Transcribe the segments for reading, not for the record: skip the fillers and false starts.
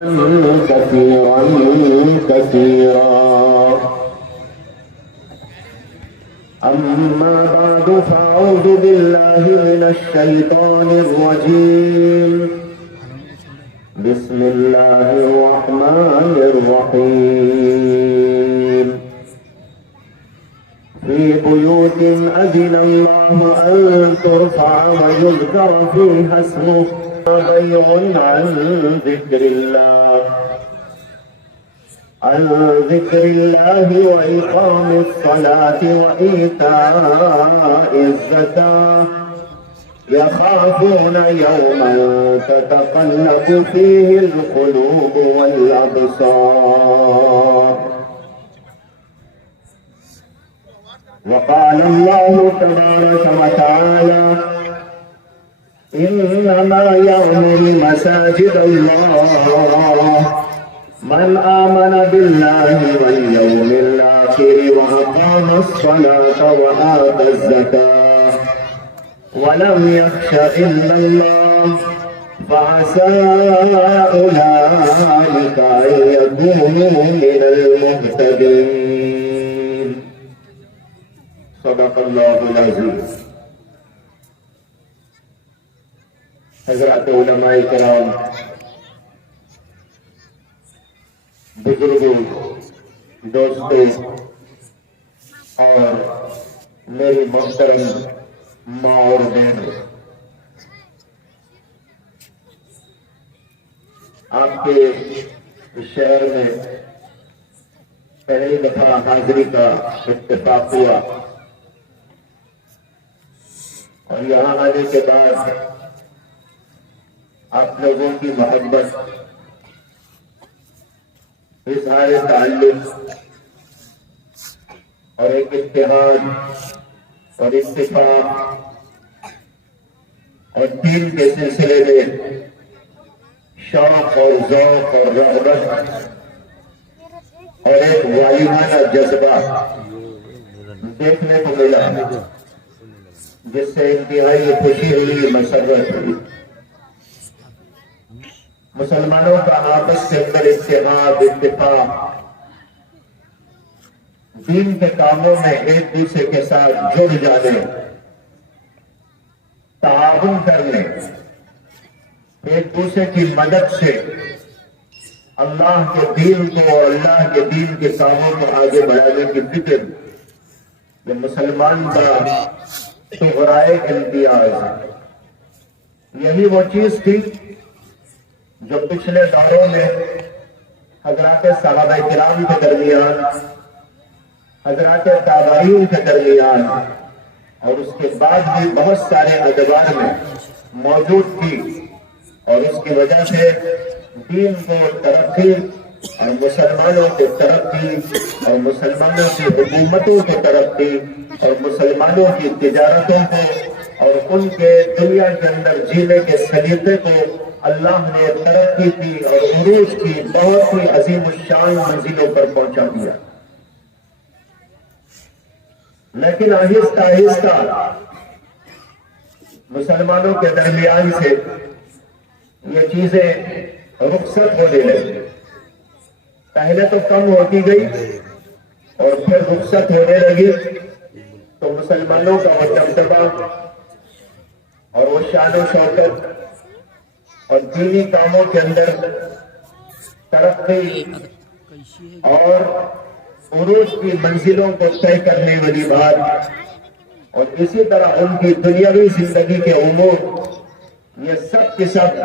كثيرا كثيرا. أما بعد فأعوذ بالله من الشيطان الرجيم. بسم الله الرحمن الرحيم. في بيوت أذن الله أن ترفع ويذكر فيها اسمه بيع عن ذكر الله وإقام الصلاة وإيتاء الزكاة يخافون يوما تتقلب فيه القلوب والأبصار. وقال الله تبارك وتعالى: إنما يعمر مساجد الله من آمن بالله واليوم الآخر وأقام الصلاة وآتى الزكاة ولم يخش إلا الله فعسى أولئك أن يكونوا من المهتدين. صدق الله العظيم. حضرات علماء کرام، بزرگوں، دوستوں اور میری محترم ماں اور بہنوں، آپ کے شہر میں پہلی دفعہ حاضری کا اتفاق ہوا اور یہاں آنے کے بعد آپ لوگوں کی محبت، اظہار تعلق اور ایک اتحاد اور اتفاق اور دین کے سلسلے میں شوق اور ذوق اور رغبت اور ایک والہانہ جذبہ دیکھنے کو ملا، جس سے انتہائی خوشی ہوئی، مسرت ہوئی۔ مسلمانوں کا آپس کے اندر اتحاد، اتفاق، دین کے کاموں میں ایک دوسرے کے ساتھ جڑ جانے، تعاون کرنے، ایک دوسرے کی مدد سے اللہ کے دین کو اور اللہ کے دین کے کاموں کو آگے بڑھانے کی فکر، یہ مسلمان کا شہرائے امتیاز ہے۔ یہی وہ چیز تھی جو پچھلے دوروں میں حضرات صحابہ کرام کے درمیان، حضرات تابعین کے درمیان اور اس کے بعد بھی بہت سارے ادوار میں موجود تھی، اور اس کی وجہ سے دین کو ترقی اور مسلمانوں کو ترقی اور مسلمانوں کی حکومتوں کو ترقی اور مسلمانوں کی تجارتوں کو اور ان کے دنیا کے اندر جینے کے سلیقے کو اللہ نے ترقی کی اور عروج کی بہت ہی عظیم الشان منزلوں پر پہنچا دیا۔ لیکن آہستہ آہستہ مسلمانوں کے درمیان سے یہ چیزیں رخصت ہونے لگی۔ پہلے تو کم ہوتی گئی اور پھر رخصت ہونے لگی، تو مسلمانوں کا وہ دبدبہ اور وہ شان و شوکت اور دینی کاموں کے اندر ترقی اور عروج کی منزلوں کو طے کرنے والی بات، اور اسی طرح ان کی دنیاوی زندگی کے امور، یہ سب کے سب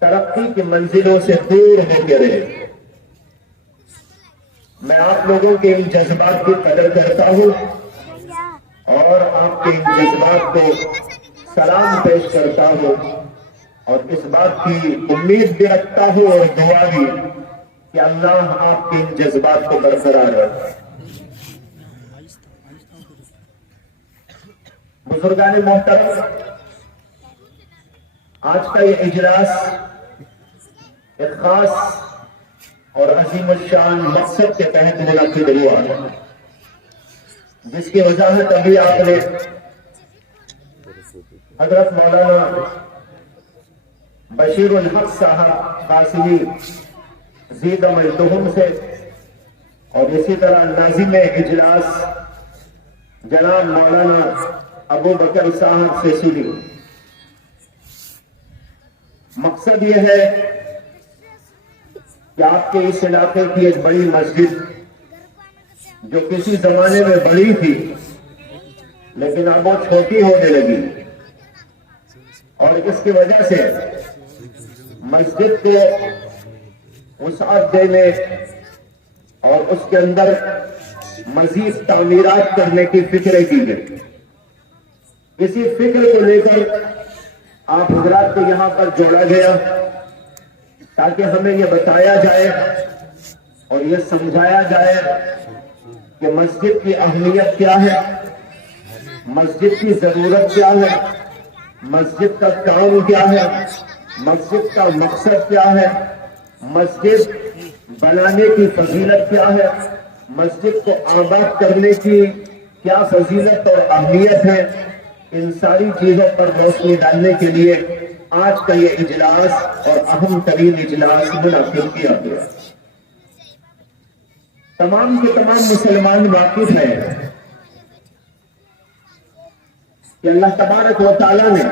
ترقی کی منزلوں سے دور ہو کے رہے۔ میں آپ لوگوں کے ان جذبات کی قدر کرتا ہوں اور آپ کے ان جذبات کو سلام پیش کرتا ہوں، اور اس بات کی امید بھی رکھتا ہوں اور دعا بھی کہ اللہ آپ کے ان جذبات کو برقرار رکھے۔ بزرگان محترم، آج کا یہ اجلاس ایک خاص اور عظیم الشان مقصد کے تحت منعقد ہوا، جس کی وضاحت ابھی آپ نے حضرت مولانا بشیر الحق صاحب قاسمی زید مجدہم سے اور اسی طرح ناظم اجلاس جناب مولانا ابو بکر صاحب سے سنی۔ مقصد یہ ہے کہ آپ کے اس علاقے کی ایک بڑی مسجد جو کسی زمانے میں بڑی تھی لیکن اب وہ چھوٹی ہونے لگی، اور اس کی وجہ سے مسجد کو وسعت دینے اور اس کے اندر مزید تعمیرات کرنے کی فکر کی گئی۔ اسی فکر کو لے کر آپ حضرات کو یہاں پر جوڑا گیا تاکہ ہمیں یہ بتایا جائے اور یہ سمجھایا جائے کہ مسجد کی اہمیت کیا ہے، مسجد کی ضرورت کیا ہے، مسجد کا کام کیا ہے، مسجد کا مقصد کیا ہے، مسجد بنانے کی فضیلت کیا ہے، مسجد کو آباد کرنے کی کیا فضیلت اور اہمیت ہے۔ ان ساری چیزوں پر روشنی ڈالنے کے لیے آج کا یہ اجلاس اور اہم ترین اجلاس منعقد کیا گیا۔ تمام کے تمام مسلمان واقف ہیں کہ اللہ تبارک و تعالیٰ نے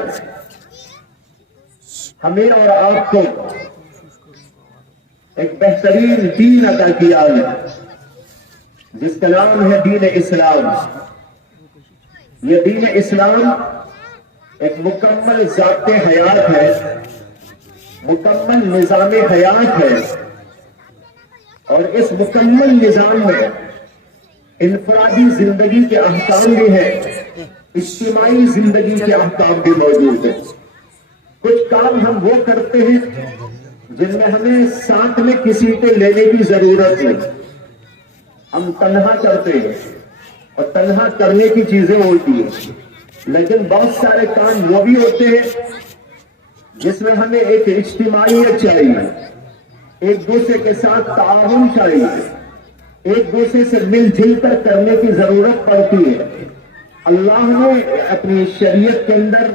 ہمیں اور آپ کو ایک بہترین دین عطا کیا ہے جس کا نام ہے دین اسلام۔ یہ دین اسلام ایک مکمل ضابط حیات ہے، مکمل نظام حیات ہے، اور اس مکمل نظام میں انفرادی زندگی کے احکام بھی ہیں، اجتماعی زندگی کے احکام بھی موجود ہیں۔ کچھ کام ہم وہ کرتے ہیں جن میں ہمیں ساتھ میں کسی کو لینے کی ضرورت نہیں، ہم تنہا کرتے ہیں اور تنہا کرنے کی چیزیں ہوتی ہیں، لیکن بہت سارے کام وہ بھی ہوتے ہیں جس میں ہمیں ایک اجتماعیت چاہیے، ایک دوسرے کے ساتھ تعاون چاہیے، ایک دوسرے سے مل جل کر کرنے کی ضرورت پڑتی ہے۔ اللہ نے اپنی شریعت کے اندر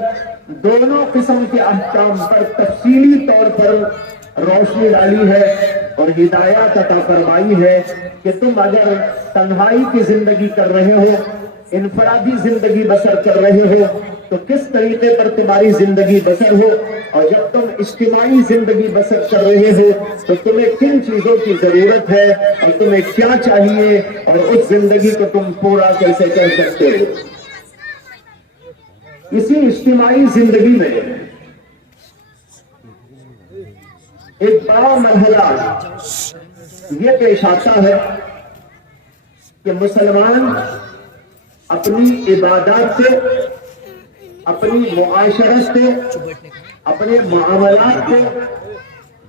دونوں قسم کے احکام پر تفصیلی طور پر روشنی ڈالی ہے اور ہدایات عطا فرمائی ہے کہ تم اگر تنہائی کی زندگی کر رہے ہو، انفرادی زندگی بسر کر رہے ہو تو کس طریقے پر تمہاری زندگی بسر ہو، اور جب تم اجتماعی زندگی بسر کر رہے ہو تو تمہیں کن چیزوں کی ضرورت ہے اور تمہیں کیا چاہیے اور اس زندگی کو تم پورا کیسے کر سکتے ہو۔ اسی اجتماعی زندگی میں ایک بڑا مرحلہ یہ پیش آتا ہے کہ مسلمان اپنی عبادات سے، اپنی معاشرت سے، اپنے معاملات سے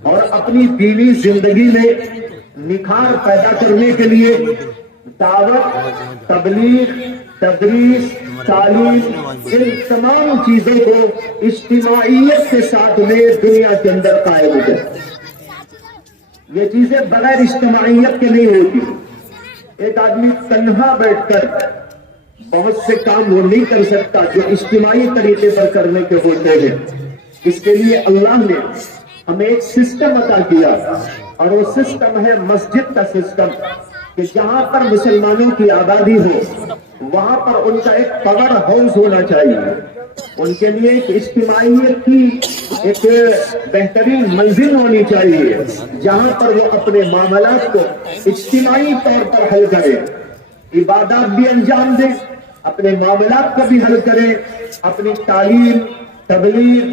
اور اپنی دینی زندگی میں نکھار پیدا کرنے کے لیے دعوت، تبلیغ، تدریس، تعلیم، ان تمام چیزوں کو اجتماعیت کے ساتھ میں دنیا کے اندر قائم ہے۔ یہ چیزیں بغیر اجتماعیت کے نہیں ہوتی۔ ایک آدمی تنہا بیٹھ کر بہت سے کام وہ نہیں کر سکتا جو اجتماعی طریقے پر کرنے کے ہوتے ہیں۔ اس کے لیے اللہ نے ہمیں ایک سسٹم عطا کیا، اور وہ سسٹم ہے مسجد کا سسٹم، کہ جہاں پر مسلمانوں کی آبادی ہو وہاں پر ان کا ایک پاور ہاؤس ہونا چاہیے، ان کے لیے ایک اجتماعیت کی ایک بہترین منزل ہونی چاہیے جہاں پر وہ اپنے معاملات کو اجتماعی طور پر حل کریں، عبادات بھی انجام دیں، اپنے معاملات کو بھی حل کریں، اپنی تعلیم، تبلیغ،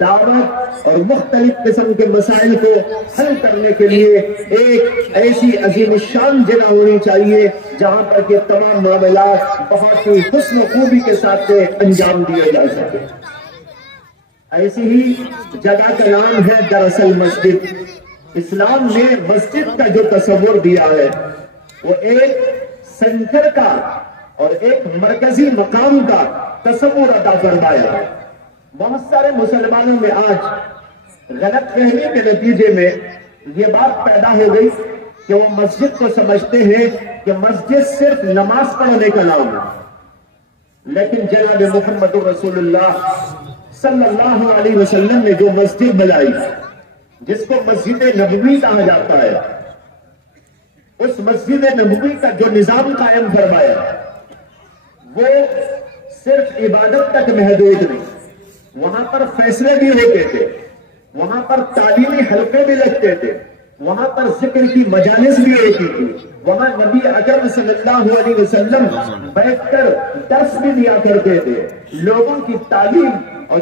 دعوت اور مختلف قسم کے مسائل کو حل کرنے کے لیے ایک ایسی عظیم الشان جگہ ہونی چاہیے جہاں پر کہ تمام معاملات بہت ہی حسن و خوبی کے ساتھ انجام دیے جا سکے۔ ایسی ہی جگہ کا نام ہے دراصل مسجد۔ اسلام نے مسجد کا جو تصور دیا ہے وہ ایک سینٹر کا اور ایک مرکزی مقام کا تصور عطا فرمایا ہے۔ بہت سارے مسلمانوں میں آج غلط فہمی کے نتیجے میں یہ بات پیدا ہو گئی کہ وہ مسجد کو سمجھتے ہیں کہ مسجد صرف نماز پڑھنے کا نام ہے، لیکن جناب محمد رسول اللہ صلی اللہ علیہ وسلم نے جو مسجد بنائی جس کو مسجد نبوی کہا جاتا ہے، اس مسجد نبوی کا جو نظام قائم فرمایا وہ صرف عبادت تک محدود نہیں، وہاں پر فیصلے بھی ہوتے تھے، وہاں پر تعلیمی حلقے بھی لگتے تھے، وہاں پر ذکر کی مجالس بھی ہوتی تھی، وہاں نبی اکرم صلی اللہ علیہ وسلم بیٹھ کر درس بھی دیا کرتے تھے، لوگوں کی تعلیم اور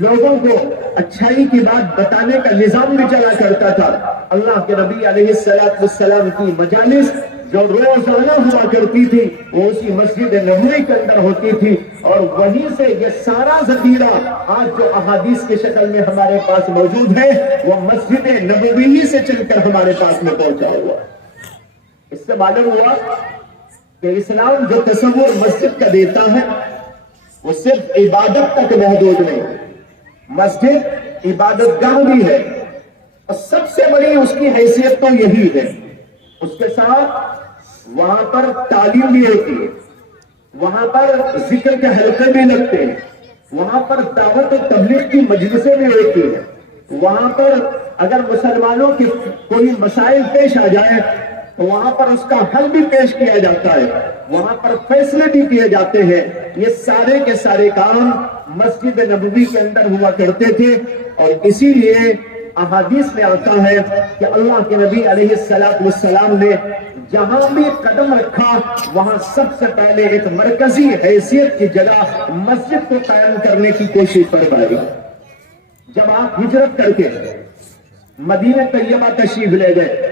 لوگوں کو اچھائی کی بات بتانے کا نظام بھی چلا کرتا تھا۔ اللہ کے نبی علیہ السلام کی مجالس جو روزانہ ہوا کرتی تھی وہ اسی مسجد نبوی کے اندر ہوتی تھی، اور وہیں سے یہ سارا ذخیرہ آج جو احادیث کی شکل میں ہمارے پاس موجود ہے وہ مسجد نبوی ہی سے چل کر ہمارے پاس میں پہنچا ہوا۔ اس سے معلوم ہوا کہ اسلام جو تصور مسجد کا دیتا ہے وہ صرف عبادت تک محدود نہیں، مسجد عبادت گاہ بھی ہے، اور سب سے بڑی اس کی حیثیت تو یہی ہے، اس کے ساتھ وہاں پر تعلیم بھی ہوتی ہے، وہاں پر ذکر کے حلقے بھی لگتے ہیں، وہاں پر دعوت و تبلیغ کی مجلسیں بھی ہوتی ہیں، وہاں پر اگر مسلمانوں کی کوئی مسائل پیش آ جائے تو وہاں پر اس کا حل بھی پیش کیا جاتا ہے، وہاں پر فیصلے بھی کیے جاتے ہیں۔ یہ سارے کے سارے کام مسجد نبوی کے اندر ہوا کرتے تھے، اور اسی لیے احادیث میں آتا ہے کہ اللہ کے نبی علیہ السلام نے جہاں بھی قدم رکھا وہاں سب سے پہلے ایک مرکزی حیثیت کی جگہ مسجد کو قائم کرنے کی کوشش فرمائی۔ جب آپ ہجرت کر کے مدینہ طیبہ تشریف لے گئے،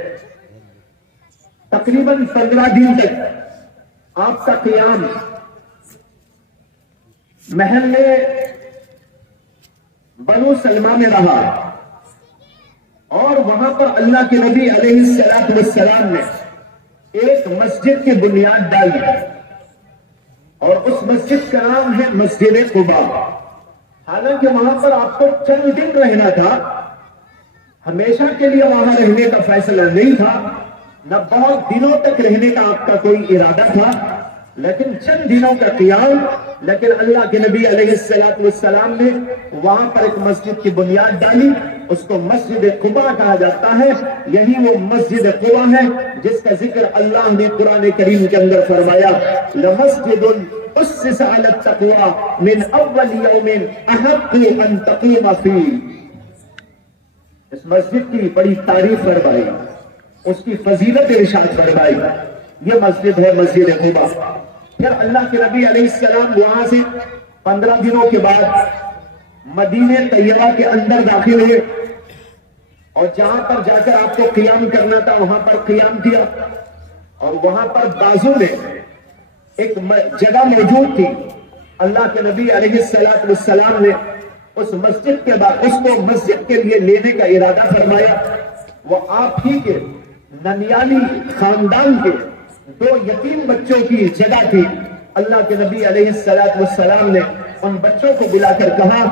تقریباً 15 دن تک آپ کا قیام محلے بنو سلمہ میں رہا، اور وہاں پر اللہ کے نبی علیہ السلام نے ایک مسجد کی بنیاد ڈالی، اور اس مسجد کا نام ہے مسجد قباء۔ حالانکہ وہاں پر آپ کو چند دن رہنا تھا، ہمیشہ کے لیے وہاں رہنے کا فیصلہ نہیں تھا، نہ بہت دنوں تک رہنے کا آپ کا کوئی ارادہ تھا، لیکن چند دنوں کا قیام۔ لیکن اللہ کے نبی علیہ السلام نے وہاں پر ایک مسجد کی بنیاد ڈالی، اس کو مسجد قباء کہا جاتا ہے۔ یہی وہ مسجد قباء ہے جس کا ذکر اللہ نے قرآن کریم کے اندر فرمایا، لَمَسْجِدٌ أُسِّسَ عَلَى التَّقْوَى مِنْ أَوَّلِ يَوْمٍ أَحَقُّ أَن تَقِيمَ فِيهِ۔ اس مسجد کی بڑی تعریف فرمائی، اس کی فضیلت ارشاد فرمائی۔ یہ مسجد ہے مسجد قباء۔ پھر اللہ کے نبی علیہ السلام وہاں سے 15 دنوں کے بعد مدینہ طیبہ کے اندر داخل ہوئے، اور جہاں پر جا کر آپ کو قیام کرنا تھا وہاں پر قیام کیا، اور وہاں پر بازو میں ایک جگہ موجود تھی۔ اللہ کے نبی علیہ السلام نے اس مسجد کے بعد اس کو مسجد کے لیے لینے کا ارادہ فرمایا۔ وہ آپ ہی کے ننیالی خاندان کے 2 یتیم بچوں کی جگہ تھی۔ اللہ کے نبی علیہ السلام نے ان بچوں کو بلا کر کہا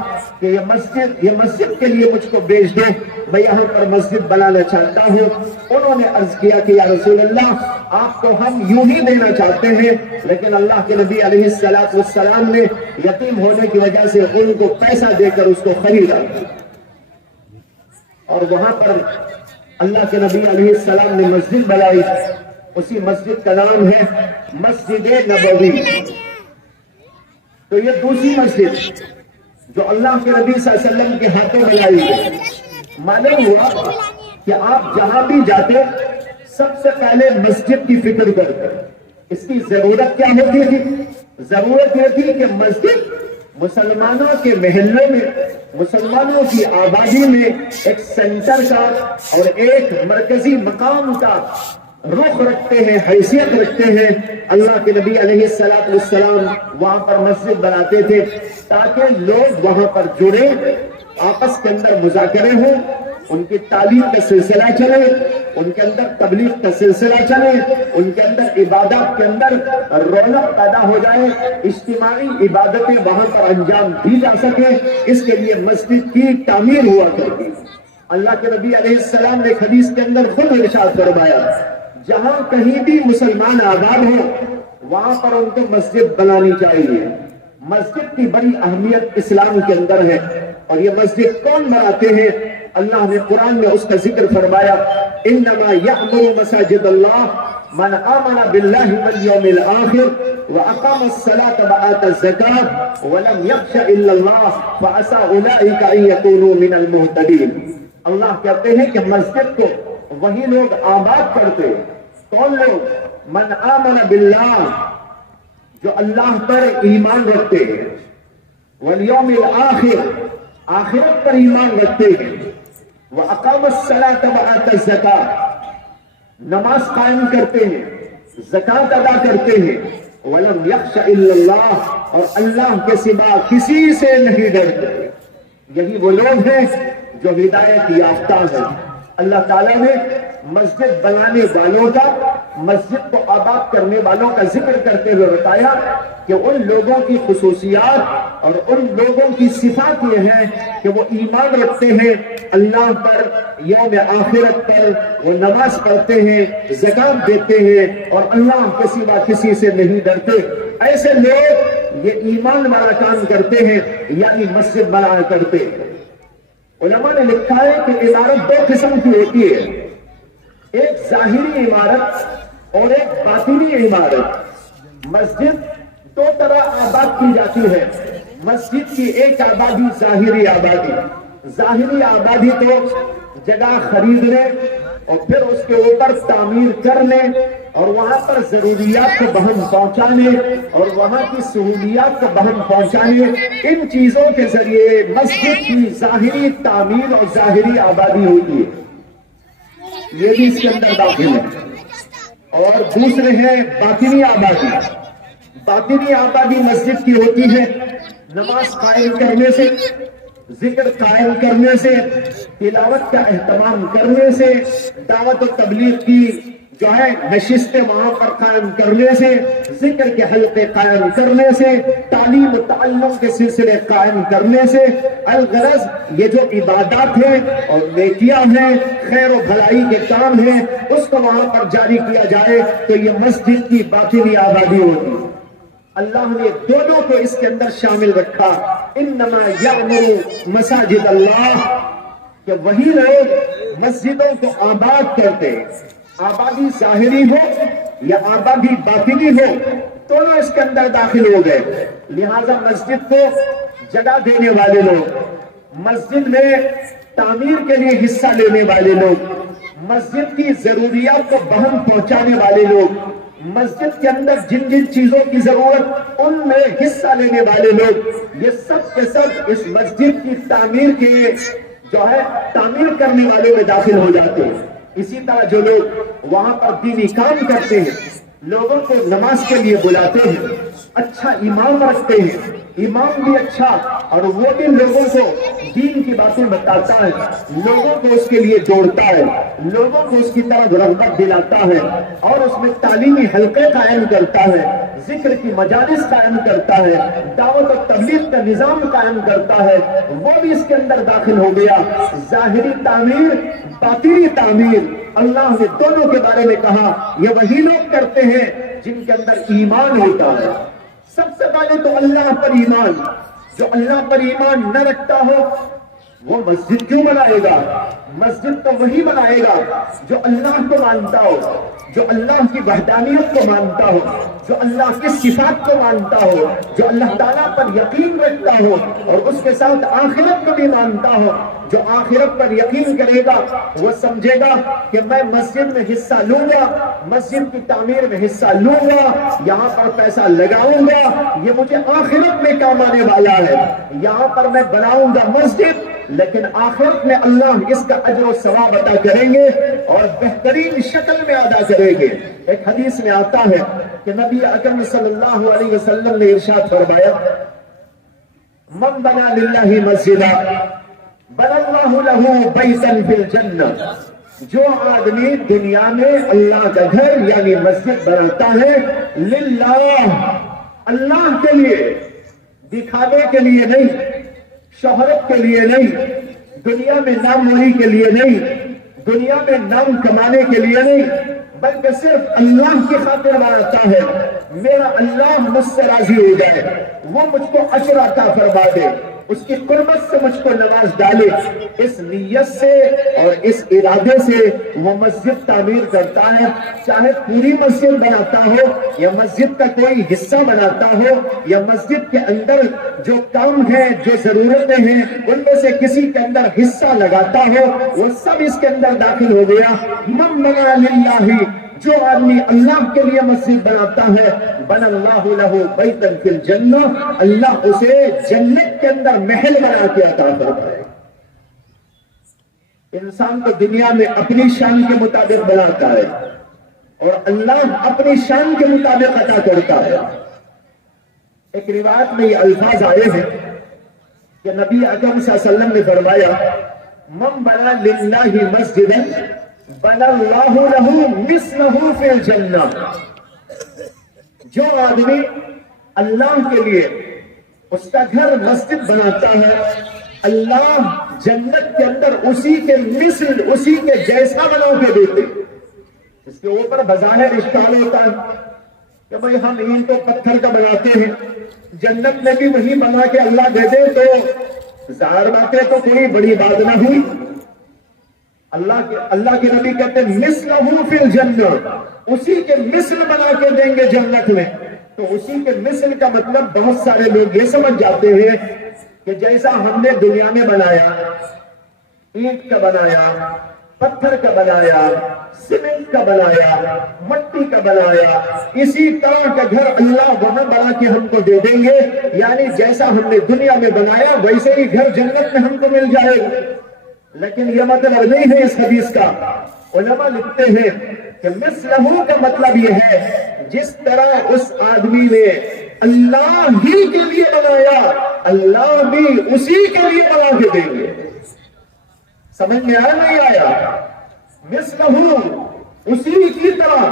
کہ یہ مسجد کے لیے مجھ کو بھیج دو، میں یہاں پر مسجد بنانا چاہتا ہوں۔ انہوں نے عرض کیا کہ یا رسول اللہ، آپ کو ہم یوں ہی دینا چاہتے ہیں، لیکن اللہ کے نبی علیہ السلام نے یتیم ہونے کی وجہ سے ان کو پیسہ دے کر اس کو خریدا، اور وہاں پر اللہ کے نبی علیہ السلام نے مسجد بنائی۔ اسی مسجد کا نام ہے مسجد نبوی۔ تو یہ دوسری مسجد جو اللہ کے نبی صلی اللہ علیہ وسلم کے ہاتھوں بنائی ہے۔ معلوم ہوا کہ آپ جہاں بھی جاتے سب سے پہلے مسجد کی فکر کرتے۔ اس کی ضرورت کیا ہوتی تھی؟ ضرورت یہ تھی کہ مسجد مسلمانوں کے محلے میں، مسلمانوں کی آبادی میں ایک سینٹر کا اور ایک مرکزی مقام کا رخ رکھتے ہیں، حیثیت رکھتے ہیں۔ اللہ کے نبی علیہ السلام وہاں پر مسجد بناتے تھے تاکہ لوگ وہاں پر جڑے، آپس کے اندر مذاکرے ہوں، ان کی تعلیم کا سلسلہ چلے، ان کے اندر تبلیغ کا سلسلہ چلے، ان کے اندر عبادات کے اندر رونق پیدا ہو جائے، اجتماعی عبادتیں وہاں پر انجام دی جا سکے۔ اس کے لیے مسجد کی تعمیر ہوا کرتی۔ اللہ کے نبی علیہ السلام نے حدیث کے اندر خود ارشاد فرمایا، جہاں کہیں بھی مسلمان آباد ہو وہاں پر ان کو مسجد بنانی چاہیے۔ مسجد کی بڑی اہمیت اسلام کے اندر ہے، اور یہ مسجد کون بناتے ہیں؟ اللہ نے قرآن میں اس کا ذکر فرمایا، انما یعمر مساجد اللہ من آمن باللہ والیوم الآخر واقام الصلاۃ وآتى الزکاۃ ولم یخش الا اللہ فعسى اولئک ان یکونوا من المہتدین۔ اللہ کہتے ہیں کہ مسجد کو وہی لوگ آباد کرتے، کون لوگ؟ من آمن باللہ، جو اللہ پر ایمان رکھتے ہیں، والیوم الآخر، آخرت پر ایمان رکھتے ہیں، وَأَقَامَ الصَّلَاةَ وَآتَى الزَّكَاةَ، نماز قائم کرتے ہیں، زکوٰۃ ادا کرتے ہیں، وَلَمْ يَخْشَ إِلَّا اللَّهَ، اور اللہ کے سوا کسی سے نہیں ڈرتے۔ یہی وہ لوگ ہیں جو ہدایت یافتہ ہیں۔ اللہ تعالیٰ نے مسجد بنانے والوں کا، مسجد کو آباد کرنے والوں کا ذکر کرتے ہوئے بتایا کہ ان لوگوں کی خصوصیات اور ان لوگوں کی صفات یہ ہیں کہ وہ ایمان رکھتے ہیں اللہ پر، یوم آخرت پر، وہ نماز پڑھتے ہیں، زکوٰۃ دیتے ہیں اور اللہ کے سوا کسی سے نہیں ڈرتے۔ ایسے لوگ یہ ایمان والا کام کرتے ہیں، یعنی مسجد بنایا کرتے ہیں۔ علماء نے لکھا ہے کہ عمارت دو قسم کی ہوتی ہے، ایک ظاہری عمارت اور ایک باطنی عمارت۔ مسجد دو طرح آباد کی جاتی ہے۔ مسجد کی ایک آبادی ظاہری آبادی، ظاہری آبادی تو جگہ خریدنے اور پھر اس کے اوپر تعمیر کرنے اور وہاں پر ضروریات کو بہم پہنچانے اور وہاں کی سہولیات کو بہم پہنچانے، ان چیزوں کے ذریعے مسجد کی ظاہری تعمیر اور ظاہری آبادی ہوتی ہے، یہ بھی اس کے اندر داخل ہے۔ اور دوسرے ہیں باطنی آبادی۔ باطنی آبادی مسجد کی ہوتی ہے نماز قائم کرنے سے، ذکر قائم کرنے سے، تلاوت کا اہتمام کرنے سے، دعوت و تبلیغ کی جو ہے نشستیں وہاں پر قائم کرنے سے، ذکر کے حلقے قائم کرنے سے، تعلیم و تعلم کے سلسلے قائم کرنے سے، الغرض یہ جو عبادات ہیں اور نیکیاں ہیں، خیر و بھلائی کے کام ہیں، اس کو وہاں پر جاری کیا جائے تو یہ مسجد کی باطنی آبادی ہوتی ہے۔ اللہ نے دونوں کو اس کے اندر شامل رکھا، انما یعمر مساجد اللہ، کہ وہی لوگ مسجدوں کو آباد کرتے، آبادی ظاہری ہو یا آبادی باطنی ہو، دونوں اس کے اندر داخل ہو گئے۔ لہذا مسجد کو جگہ دینے والے لوگ، مسجد میں تعمیر کے لیے حصہ لینے والے لوگ، مسجد کی ضروریات کو بہم پہنچانے والے لوگ، مسجد کے اندر جن جن چیزوں کی ضرورت ان میں حصہ لینے والے لوگ، یہ سب کے سب اس مسجد کی تعمیر کے جو ہے تعمیر کرنے والوں میں داخل ہو جاتے ہیں۔ اسی طرح جو لوگ وہاں پر دینی کام کرتے ہیں، لوگوں کو نماز کے لیے بلاتے ہیں، اچھا امام رکھتے ہیں، امام بھی اچھا اور وہ بھی لوگوں کو دین کی باتیں بتاتا ہے، لوگوں کو اس کے لیے جوڑتا ہے، لوگوں کو اس کی طرف رغبت دلاتا ہے اور اس میں تعلیمی حلقے قائم کرتا ہے، ذکر کی مجالس قائم کرتا ہے، دعوت و تبلیغ کا نظام قائم کرتا ہے، وہ بھی اس کے اندر داخل ہو گیا۔ ظاہری تعمیر، باطنی تعمیر، اللہ نے دونوں کے بارے میں کہا یہ وہی لوگ کرتے ہیں جن کے اندر ایمان ہوتا ہے۔ سب سے پہلے تو اللہ پر ایمان، جو اللہ پر ایمان نہ رکھتا ہو وہ مسجد کیوں بنائے گا؟ مسجد تو وہی بنائے گا جو اللہ کو مانتا ہو، جو اللہ کی وحدانیت کو مانتا ہو، جو اللہ کی صفات کو مانتا ہو، جو اللہ تعالیٰ پر یقین رکھتا ہو اور اس کے ساتھ آخرت کو بھی مانتا ہو۔ جو آخرت پر یقین کرے گا وہ سمجھے گا کہ میں مسجد میں حصہ لوں گا، مسجد کی تعمیر میں حصہ لوں گا، یہاں پر پیسہ لگاؤں گا، یہ مجھے آخرت میں کام آنے والا ہے۔ یہاں پر میں بناؤں گا مسجد لیکن آخرت میں اللہ اس کا اجر و ثواب عطا کریں گے اور بہترین شکل میں ادا کریں گے۔ ایک حدیث میں آتا ہے کہ نبی اکرم صلی اللہ علیہ وسلم نے ارشاد فرمایا، من بنا للہ مسجدا بنا اللہ لہ بیتا فی الجنہ، جو آدمی دنیا میں اللہ کا گھر یعنی مسجد بناتا ہے للہ، اللہ کے لیے، دکھاوے کے لیے نہیں، شہرت کے لیے نہیں، دنیا میں نام ہوئی کے لیے نہیں، دنیا میں نام کمانے کے لیے نہیں، بلکہ صرف اللہ کی خاطر بناتا ہے، میرا اللہ مجھ سے راضی ہو جائے، وہ مجھ کو اجر عطا فرما دے، اس کی قربت سے مجھ کو نواز ڈالے، اس نیت سے اور اس ارادے سے وہ مسجد تعمیر کرتا ہے، چاہے پوری مسجد بناتا ہو یا مسجد کا کوئی حصہ بناتا ہو یا مسجد کے اندر جو کام ہے، جو ضرورتیں ہیں ان میں سے کسی کے اندر حصہ لگاتا ہو، وہ سب اس کے اندر داخل ہو گیا۔ من بنا للہ، جو آدمی اللہ کے لیے مسجد بناتا ہے، بن اللہ لہ بیتا فی الجنہ، اللہ اسے جنت کے اندر محل بنا کے عطا کرتا ہے۔ انسان کو دنیا میں اپنی شان کے مطابق بناتا ہے اور اللہ اپنی شان کے مطابق عطا کرتا ہے۔ ایک روایت میں یہ الفاظ آئے ہیں کہ نبی اکرم صلی اللہ علیہ وسلم نے فرمایا، من بنا للہ مسجدا بنا اللہ لہ مثلہ فی الجنہ، جو آدمی اللہ کے لیے اس کا گھر مسجد بناتا ہے، اللہ جنت کے اندر اسی کے مثل، اسی کے جیسا بنا کے دیتے۔ اس کے اوپر بظاہر اشکال ہوتا ہے کہ بھئی ہم اینٹ و پتھر کا بناتے ہیں، جنت میں بھی وہی بنا کے اللہ دے دے تو ظاہر بات ہے تو کوئی بڑی بات نہ ہوئی۔ اللہ کے نبی کہتے ہیں مثلہ فی الجنہ، اسی کے مثل بنا کے دیں گے جنت میں۔ تو اسی کے مثل کا مطلب بہت سارے لوگ یہ سمجھ جاتے ہیں کہ جیسا ہم نے دنیا میں بنایا، اینٹ کا بنایا، پتھر کا بنایا، سیمنٹ کا بنایا، مٹی کا بنایا، اسی طرح کا گھر اللہ وہاں بنا کے ہم کو دے دیں گے، یعنی جیسا ہم نے دنیا میں بنایا ویسے ہی گھر جنت میں ہم کو مل جائے گا۔ لیکن یہ مطلب نہیں ہے اس حدیث کا۔ علماء لکھتے ہیں کہ مثلہ کا مطلب یہ ہے جس طرح اس آدمی نے اللہ ہی کے لیے بنایا، اللہ بھی اسی کے لیے بنا کے دیں گے۔ سمجھ میں آیا نہیں آیا؟ مثلہ اسی کی طرح،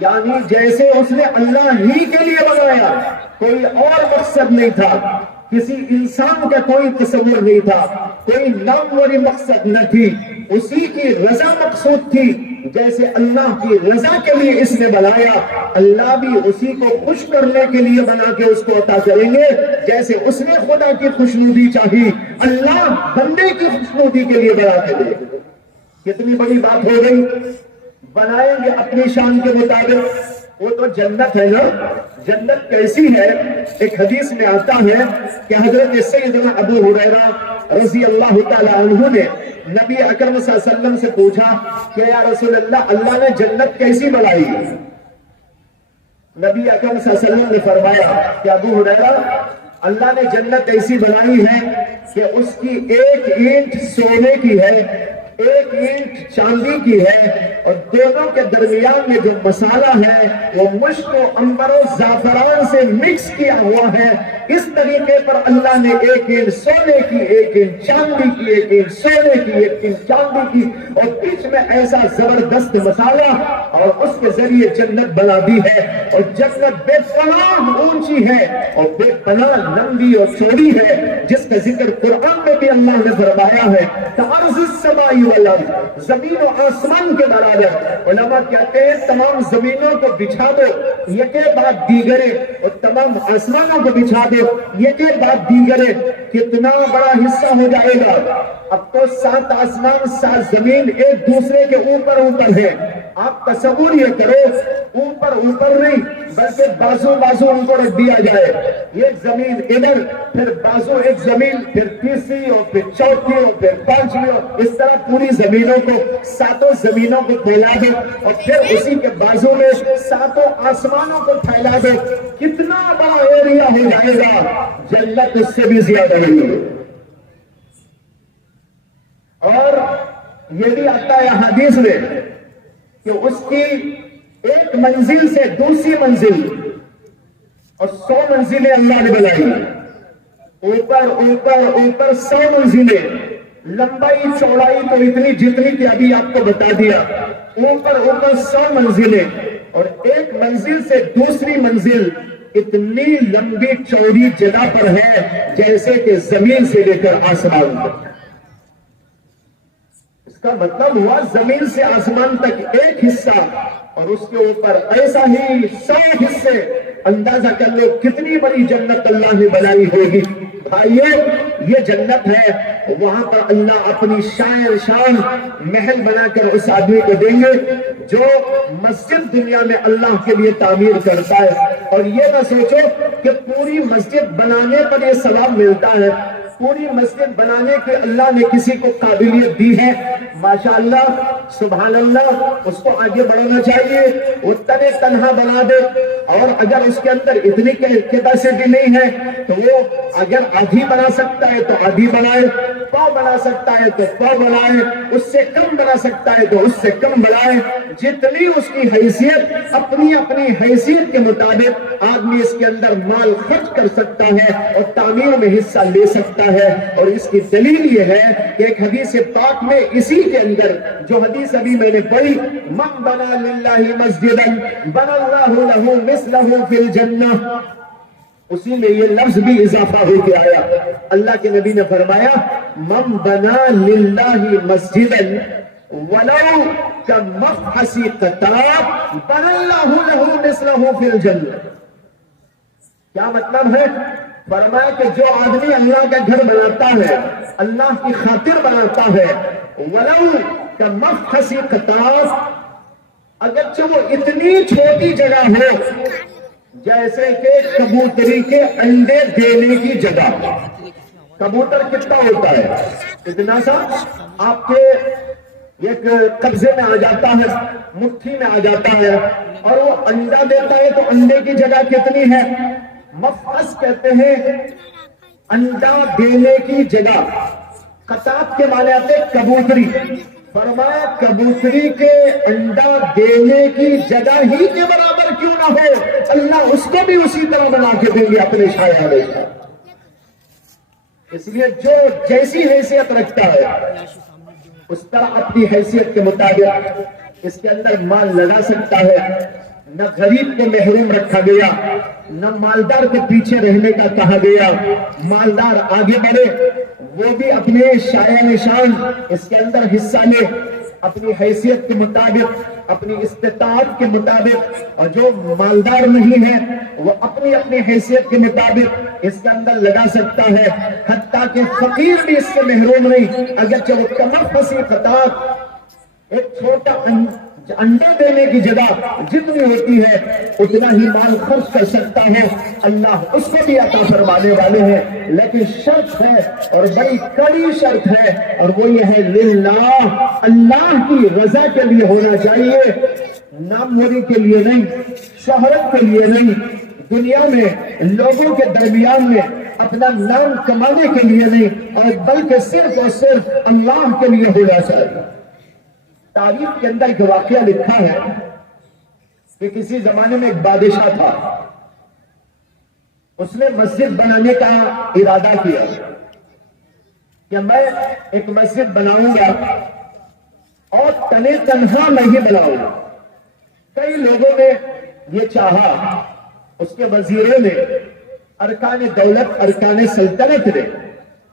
یعنی جیسے اس نے اللہ ہی کے لیے بنایا، کوئی اور مقصد نہیں تھا، کسی انسان کا کوئی تصور نہیں تھا، کوئی ناموری مقصد نہ تھی، اسی کی رضا مقصود تھی۔ جیسے اللہ کی رضا کے لیے اس نے بنایا، اللہ بھی اسی کو خوش کرنے کے لیے بنا کے اس کو عطا کریں گے۔ جیسے اس نے خدا کی خوشنودی چاہی، اللہ بندے کی خوشنودی کے لیے بنا کے دے۔ کتنی بڑی بات ہو گئی۔ بنائیں گے اپنی شان کے مطابق، وہ تو جنت ہے نا۔ جنت کیسی ہے؟ ایک حدیث میں آتا ہے کہ حضرت سیدنا ابو ہریرہ رضی اللہ تعالی عنہ نے نبی اکرم صلی اللہ علیہ وسلم سے پوچھا کہ یا رسول اللہ، اللہ نے جنت کیسی بنائی؟ نبی اکرم صلی اللہ علیہ وسلم نے فرمایا کہ ابو ہریرہ، اللہ نے جنت ایسی بنائی ہے کہ اس کی ایک اینٹ سونے کی ہے، ایک اینٹ چاندی کی ہے، اور دونوں کے درمیان میں جو مسالہ ہے وہ مشک و عنبر و زعفران سے مکس کیا ہوا ہے۔ اس طریقے پر اللہ نے ایک اینٹ سونے کی، ایک اینٹ چاندی کی، ایک اینٹ سونے کی، ایک اینٹ چاندی کی، اور بیچ میں ایسا زبردست مسالہ، اور اس کے ذریعے جنت بنا دی ہے۔ اور جنت بے پناہ اونچی ہے اور بے پناہ لمبی اور چوڑی ہے، جس کا ذکر قرآن میں بھی اللہ نے فرمایا ہے کعرض السماء والارض، زمین و آسمان کے برابر۔ علماء کہتے ہیں تمام زمینوں کو بچھا دو یکے بعد دیگرے، اور تمام آسمانوں کو بچھا دو یکے بعد دیگرے، کتنا بڑا حصہ ہو جائے گا۔ اب تو 7 آسمان 7 زمین ایک دوسرے کے اوپر اوپر ہے۔ آپ تصور یہ کرو، اوپر اوپر نہیں بلکہ بازو بازو ان کو رکھ دیا جائے، ایک زمین ادھر، پھر بازو ایک زمین، پھر تیسری، اور پھر چوتھی، اور پھر پانچویں، اور اس طرح پوری زمینوں کو، 7 زمینوں کو پھیلا دے، اور پھر اسی کے بازو میں 7 آسمانوں کو پھیلا دے، کتنا بڑا ایریا ہو جائے گا۔ جنت اس سے بھی زیادہ ہوگی۔ اور یہ بھی آتا ہے حدیث میں کہ اس کی ایک منزل سے دوسری منزل، اور 100 منزلیں اللہ نے بنائی، اوپر اوپر اوپر 100 منزلیں، لمبائی چوڑائی تو اتنی جتنی کہ ابھی آپ کو بتا دیا، اوپر اوپر 100 منزلیں، اور ایک منزل سے دوسری منزل اتنی لمبی چوڑی جگہ پر ہے جیسے کہ زمین سے لے کر آسمان تک۔ اس کا مطلب ہوا زمین سے آسمان تک ایک حصہ، اور اس کے اوپر ایسا ہی 100 حصے۔ اندازہ کر لو کتنی بڑی جنت اللہ نے بنائی ہوگی۔ بھائیو یہ جنت ہے، وہاں پر اللہ اپنی شان محل بنا کر اس آدمی کو دیں گے جو مسجد دنیا میں اللہ کے لیے تعمیر کرتا ہے۔ اور یہ نہ سوچو کہ پوری مسجد بنانے پر یہ ثواب ملتا ہے، پوری مسجد بنانے کے اللہ نے کسی کو قابلیت دی ہے، ماشاءاللہ سبحان اللہ، اس کو آگے بڑھنا چاہیے، وہ تنے تنہا بنا دے، اور اگر اس کے اندر اتنی کیپیسٹی نہیں ہے تو وہ اگر آدھی بنا سکتا ہے تو آدھی بنائے، پاؤ بنا سکتا ہے تو پاؤ بنائے، اس سے کم بنا سکتا ہے تو اس سے کم بنائے، جتنی اس کی حیثیت، اپنی اپنی حیثیت کے مطابق آدمی اس کے اندر مال خرچ کر سکتا ہے اور تعمیر میں حصہ لے سکتا ہے۔ اور اس کی دلیل یہ ہے کہ ایک حدیث پاک میں اسی کے اندر جو حدیث ابھی میں نے پڑھی، من بنا للہ مسجدا بنا اللہ لہ مثلہ فی الجنہ، اسی میں یہ لفظ بھی اضافہ ہو کے آیا۔ اللہ کے نبی نے فرمایا من بنا للہ مسجدا ولو کمفحص قطاع بنا اللہ لہ مثلہ فی الجنہ۔ کیا مطلب ہے؟ فرمایا کہ جو آدمی اللہ کا گھر بناتا ہے، اللہ کی خاطر بناتا ہے، ولو کمفحص قطاع، اگرچہ وہ اتنی چھوٹی جگہ ہو جیسے کہ کبوتری کے انڈے دینے کی جگہ۔ کبوتر کتنا ہوتا ہے؟ اتنا سا آپ کے ایک قبضے میں آ جاتا ہے، مٹھی میں آ جاتا ہے، اور وہ انڈا دیتا ہے تو انڈے کی جگہ کتنی ہے؟ مفحص کہتے ہیں انڈا دینے کی جگہ، قطاع کے معنی آتے کبوتری۔ فرمایا کبوتری کے انڈا دینے کی جگہ ہی کے برابر کیوں نہ ہو، اللہ اس کو بھی اسی طرح بنا کے دیں گے اپنے شایع میں۔ اس لیے جو جیسی حیثیت رکھتا ہے اس طرح اپنی حیثیت کے مطابق اس کے اندر مال لگا سکتا ہے۔ نہ غریب کو محروم رکھا گیا، نہ مالدار کو پیچھے رہنے کا کہا گیا، مالدار آگے بڑھے، وہ بھی اپنے شایع نشان اس کے اندر حصہ لے، اپنی حیثیت کے مطابق، اپنی استطاعت کے مطابق، اور جو مالدار نہیں ہے وہ اپنی اپنی حیثیت کے مطابق اس کے اندر لگا سکتا ہے، حتیٰ کہ فقیر بھی اس سے محروم نہیں، اگرچہ وہ کمفحص قطاع، ایک چھوٹا انڈے دینے کی جگہ جتنی ہوتی ہے اتنا ہی مال خرچ کر سکتا ہے، اللہ اس کو بھی عطا فرمانے والے ہیں۔ لیکن شرط ہے اور بڑی کڑی شرط ہے، اور وہ یہ ہے للہ، اللہ کی رضا کے لیے ہونا چاہیے، ناموری کے لیے نہیں، شہرت کے لیے نہیں، دنیا میں لوگوں کے درمیان میں اپنا نام کمانے کے لیے نہیں، اور بلکہ صرف اور صرف اللہ کے لیے ہونا چاہیے۔ تاریخ کے اندر ایک واقعہ لکھا ہے کہ کسی زمانے میں ایک بادشاہ تھا، اس نے مسجد بنانے کا ارادہ کیا کہ میں ایک مسجد بناؤں گا اور تنے تنہا میں ہی بناؤں گا۔ کئی لوگوں نے یہ چاہا، اس کے وزیروں نے، ارکان دولت، ارکان سلطنت نے،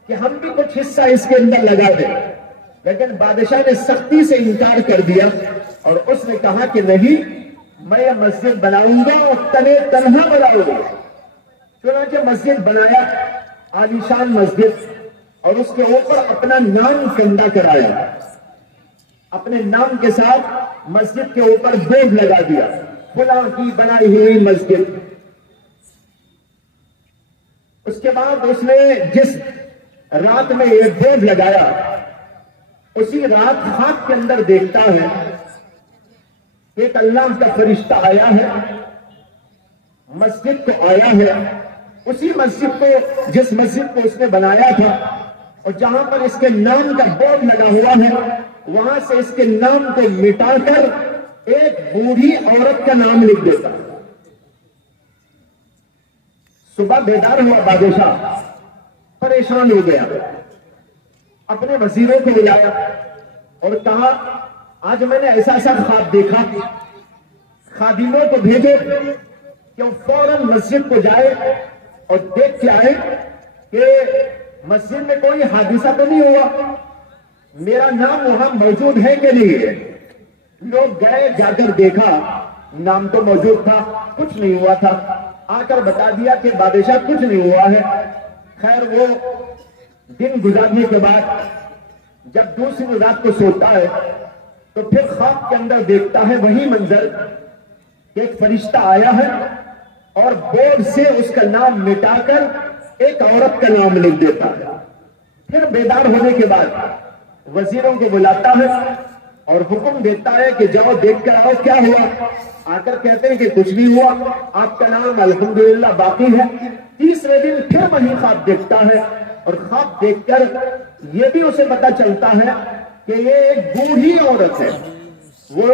کہ ہم بھی کچھ حصہ اس کے اندر لگا دیں، لیکن بادشاہ نے سختی سے انکار کر دیا اور اس نے کہا کہ نہیں، میں یہ مسجد بناؤں گا اور تنے تنہا بناؤں گا۔ چنانچہ مسجد بنایا، عالیشان مسجد، اور اس کے اوپر اپنا نام کندہ کرایا، اپنے نام کے ساتھ مسجد کے اوپر بورڈ لگا دیا، فلاں کی بنائی ہوئی مسجد۔ اس کے بعد اس نے جس رات میں یہ بورڈ لگایا، اسی رات خواب کے اندر دیکھتا ہے ایک اللہ کا فرشتہ آیا ہے، مسجد کو آیا ہے، اسی مسجد کو، جس مسجد کو اس نے بنایا تھا، اور جہاں پر اس کے نام کا بورڈ لگا ہوا ہے، وہاں سے اس کے نام کو مٹا کر ایک بوڑھی عورت کا نام لکھ دیتا۔ صبح بیدار ہوا بادشاہ، پریشان ہو گیا، اپنے وزیروں کو بلایا اور کہا آج میں نے ایسا خواب دیکھا، خادموں کو بھیجو کہ وہ فوراً مسجد کو جائے اور دیکھ کے آئے کہ مسجد میں کوئی حادثہ تو نہیں ہوا، میرا نام وہاں موجود ہے کہ نہیں ہے۔ لوگ گئے، جا کر دیکھا، نام تو موجود تھا، کچھ نہیں ہوا تھا، آ کر بتا دیا کہ بادشاہ کچھ نہیں ہوا ہے۔ خیر وہ دن گزارنے کے بعد جب دوسری رات کو سوتا ہے تو پھر خواب کے اندر دیکھتا ہے وہی منظر کہ ایک فرشتہ آیا ہے اور بورڈ سے اس کا نام مٹا کر ایک عورت کا نام لکھ دیتا ہے. پھر بیدار ہونے کے بعد وزیروں کو بلاتا ہے اور حکم دیتا ہے کہ جاؤ دیکھ کر آؤ کیا ہوا. آ کر کہتے ہیں کہ کچھ نہیں ہوا, آپ کا نام الحمدللہ باقی ہے. تیسرے دن پھر وہی خواب دیکھتا ہے اور خواب دیکھ کر یہ بھی اسے پتا چلتا ہے کہ یہ ایک بوڑھی عورت ہے. وہ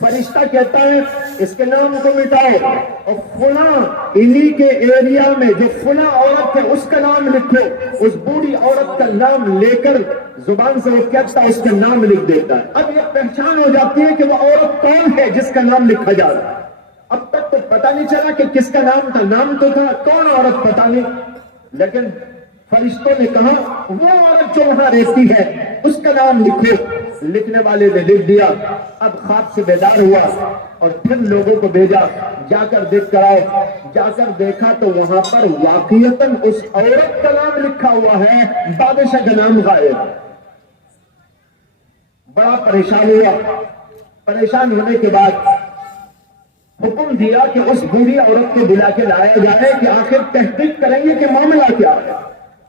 فرشتہ کہتا ہے اس کے نام کو مٹاؤ اور فلاں انہی کے ایریا میں جو فلاں عورت ہے اس کا نام لکھو. اس بوڑھی عورت کا نام لے کر زبان سے وہ کہتا ہے اس کا نام لکھ دیتا ہے. اب یہ پہچان ہو جاتی ہے کہ وہ عورت کون ہے جس کا نام لکھا جا رہا ہے. اب تک تو پتا نہیں چلا کہ کس کا نام تھا, نام تو تھا, کون عورت پتا نہیں. لیکن فرشتوں نے کہا وہ عورت جو وہاں رہتی ہے اس کا نام لکھو. لکھنے والے نے لکھ دیا. اب خواب سے بیدار ہوا اور پھر لوگوں کو بھیجا جا کر دیکھ کر آؤ. جا کر دیکھا تو وہاں پر واقعتاً اس عورت کا نام لکھا ہوا ہے, بادشاہ کا نام غائب. بڑا پریشان ہوا. پریشان ہونے کے بعد حکم دیا کہ اس بوڑھی عورت کو بلا کے لایا جائے کہ آخر تحقیق کریں گے کہ معاملہ کیا ہے,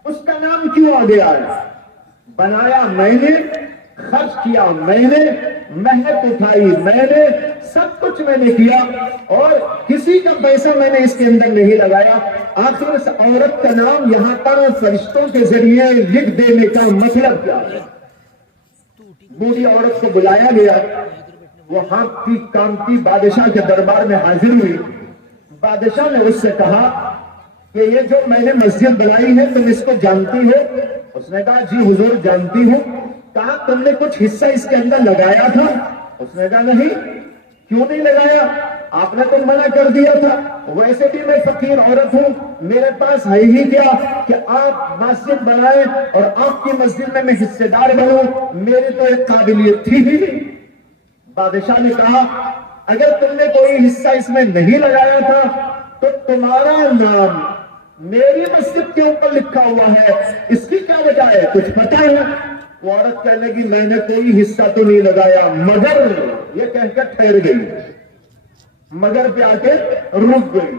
اس کا نام کیوں آ گیا ہے. بنایا میں نے, خرچ کیا میں نے, محنت اٹھائی میں نے, سب کچھ میں نے کیا اور کسی کا پیسہ میں نے اس کے اندر نہیں لگایا. آخر اس عورت کا نام یہاں پر فرشتوں کے ذریعے لکھ دینے کا مطلب کیا ہے. بوڑھی عورت کو بلایا گیا. وہ ہاتھ کامتی بادشاہ کے دربار میں حاضر ہوئی. بادشاہ نے اس سے کہا کہ یہ جو میں نے مسجد بنائی ہے تم اس کو جانتی ہو؟ اس نے کہا جی حضور جانتی ہوں. کہا تم نے کچھ حصہ اس کے اندر لگایا تھا؟ اس نے کہا نہیں. کیوں نہیں لگایا؟ آپ نے تو منع کر دیا تھا. ویسے بھی میں فقیر عورت ہوں, میرے پاس ہے ہی کیا کہ آپ مسجد بنائیں اور آپ کی مسجد میں حصے دار بنوں. میری تو ایک قابلیت تھی ہی نہیں. بادشاہ نے کہا اگر تم نے کوئی حصہ اس میں نہیں لگایا تھا تو تمہارا نام میری مسجد کے اوپر لکھا ہوا ہے, اس کی کیا وجہ ہے, کچھ پتا ہے؟ وہ عورت کہنے لگی میں نے کوئی حصہ تو نہیں لگایا, مگر یہ کہہ کر ٹھہر گئی. مگر پہ آ کے رک گئی.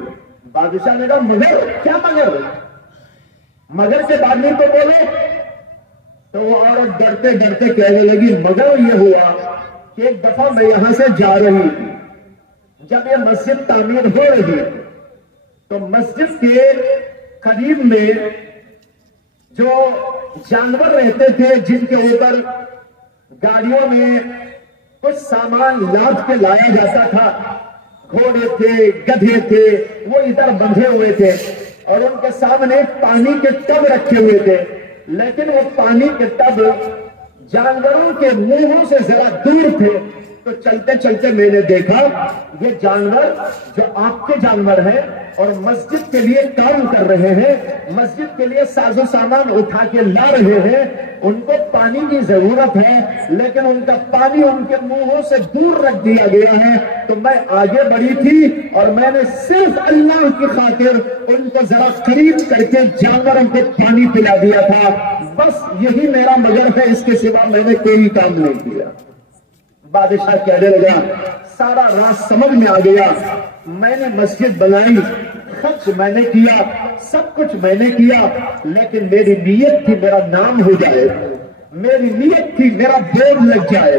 بادشاہ نے کہا مگر کیا مگر, مگر کے بعد نہیں تو بولے. تو وہ عورت ڈرتے ڈرتے کہنے لگی مگر یہ ہوا کہ ایک دفعہ میں یہاں سے جا رہی تھی, جب یہ مسجد تعمیر ہو رہی تو مسجد کے قریب میں جو جانور رہتے تھے جن کے اوپر گاڑیوں میں کچھ سامان لاد کے لایا جاتا تھا, گھوڑے تھے, گدھے تھے, وہ ادھر بندھے ہوئے تھے اور ان کے سامنے پانی کے ٹب رکھے ہوئے تھے. لیکن وہ پانی کے ٹب جانوروں کے منہوں سے ذرا دور تھے. تو چلتے چلتے میں نے دیکھا یہ جانور جو آپ کے جانور ہیں اور مسجد کے لیے کام کر رہے ہیں, مسجد کے لیے ساز و سامان اٹھا کے لا رہے ہیں, ان کو پانی کی ضرورت ہے لیکن ان کا پانی ان کے منہوں سے دور رکھ دیا گیا ہے. تو میں آگے بڑھی تھی اور میں نے صرف اللہ کی خاطر ان کو ذرا قریب کر کے جانوروں کو پانی پلا دیا تھا. بس یہی میرا مگر ہے, اس کے سوا میں نے کوئی کام نہیں کیا. بادشاہ کہنے لگا سارا راز سمجھ میں آ گیا, میں نے مسجد بنائی, خرچ میں نے کیا, سب کچھ میں نے کیا, لیکن میری نیت تھی میرا نام ہو جائے, میری نیت تھی میرا بورڈ لگ جائے,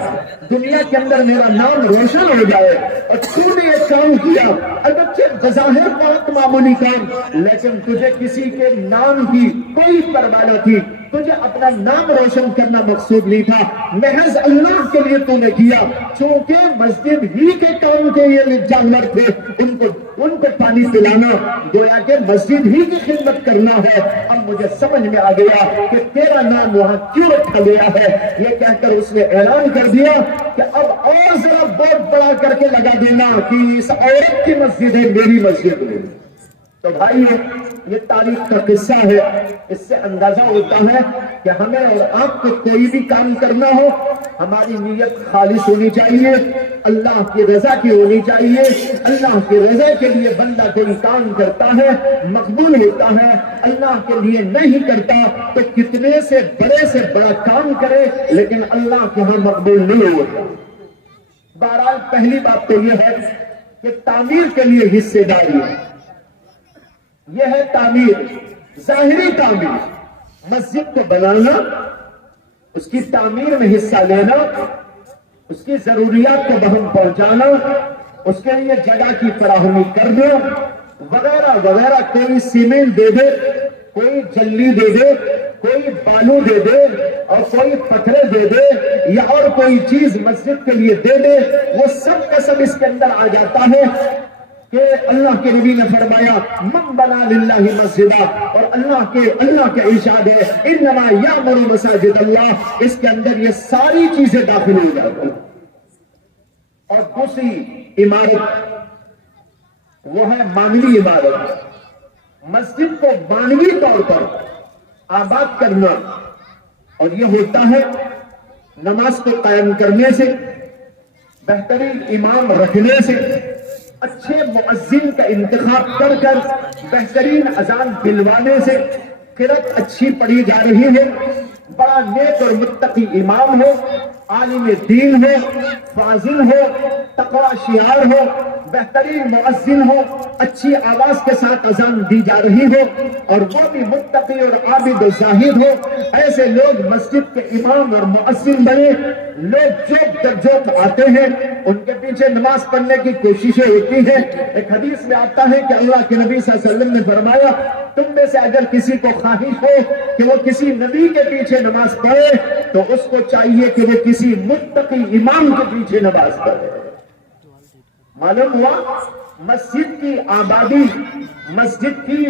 دنیا کے اندر میرا نام روشن ہو جائے. اور تو نے یہ کام کیا, اگرچہ بظاہر بہت معمولی کام, لیکن تجھے کسی کے نام کی کوئی پرواہ نہ تھی, تجھے اپنا نام روشن کرنا مقصود نہیں تھا, محض اللہ کے لیے تو نے کیا. چونکہ مسجد ہی کے کام کے یہ جانور تھے, ان کو پانی پلانا گویا کہ مسجد ہی کی خدمت کرنا ہے. اب مجھے سمجھ میں آ گیا کہ تیرا نام وہاں کیوں رکھا گیا ہے. یہ کہہ کر اس نے اعلان کر دیا کہ اب اور ذرا بورڈ بڑا کر کے لگا دینا کہ اس عورت کی مسجد ہے, میری مسجد نہیں. تو بھائی یہ تاریخ کا قصہ ہے. اس سے اندازہ ہوتا ہے کہ ہمیں اور آپ کو کوئی بھی کام کرنا ہو ہماری نیت خالص ہونی چاہیے, اللہ کی رضا کی ہونی چاہیے. اللہ کی رضا کے لیے بندہ کوئی کام کرتا ہے مقبول ہوتا ہے, اللہ کے لیے نہیں کرتا تو کتنے سے بڑا کام کرے لیکن اللہ کے ہاں مقبول نہیں ہوتا. بہرحال پہلی بات تو یہ ہے کہ تعمیر کے لیے حصے داری ہے. یہ ہے تعمیر, ظاہری تعمیر, مسجد کو بنانا, اس کی تعمیر میں حصہ لینا, اس کی ضروریات کو بہم پہنچانا, اس کے لیے جگہ کی فراہمی کرنا وغیرہ وغیرہ. کوئی سیمنٹ دے دے, کوئی جلی دے دے, کوئی بالو دے دے اور کوئی پتھرے دے دے یا اور کوئی چیز مسجد کے لیے دے دے, وہ سب کا سب اس کے اندر آ جاتا ہے کہ اللہ کے نبی نے فرمایا من بنا للہ مسجدہ, اور اللہ کے ارشاد ہے انما یامر مساجد اللہ, اس کے اندر یہ ساری چیزیں داخل ہو جاتی ہیں. اور دوسری عمارت وہ ہے مانوی عمارت. مسجد کو مانوی طور پر آباد کرنا, اور یہ ہوتا ہے نماز کو قائم کرنے سے, بہترین امام رکھنے سے, اچھے مؤذن کا انتخاب کر کر بہترین اذان دلوانے سے. قرأت اچھی پڑھی جا رہی ہے, بڑا نیک اور متقی امام ہو, عالم دین ہو, فاضل ہو, تقوی شعار ہو, بہترین مؤذن ہو, اچھی آواز کے ساتھ اذان دی جا رہی ہو, اور وہ بھی متقی اور عابد و زاہد ہو. ایسے لوگ مسجد کے امام اور مؤذن بنے. لوگ جو آتے ہیں ان کے پیچھے نماز پڑھنے کی کوششیں ہوتی ہیں. ایک حدیث میں آتا ہے کہ اللہ کے نبی صلی اللہ علیہ وسلم نے فرمایا تم میں سے اگر کسی کو خواہش ہو کہ وہ کسی نبی کے پیچھے نماز پڑھے تو اس کو چاہیے کہ وہ کسی متقی امام کے پیچھے نماز پڑھے. معلوم ہوا مسجد کی آبادی, مسجد کی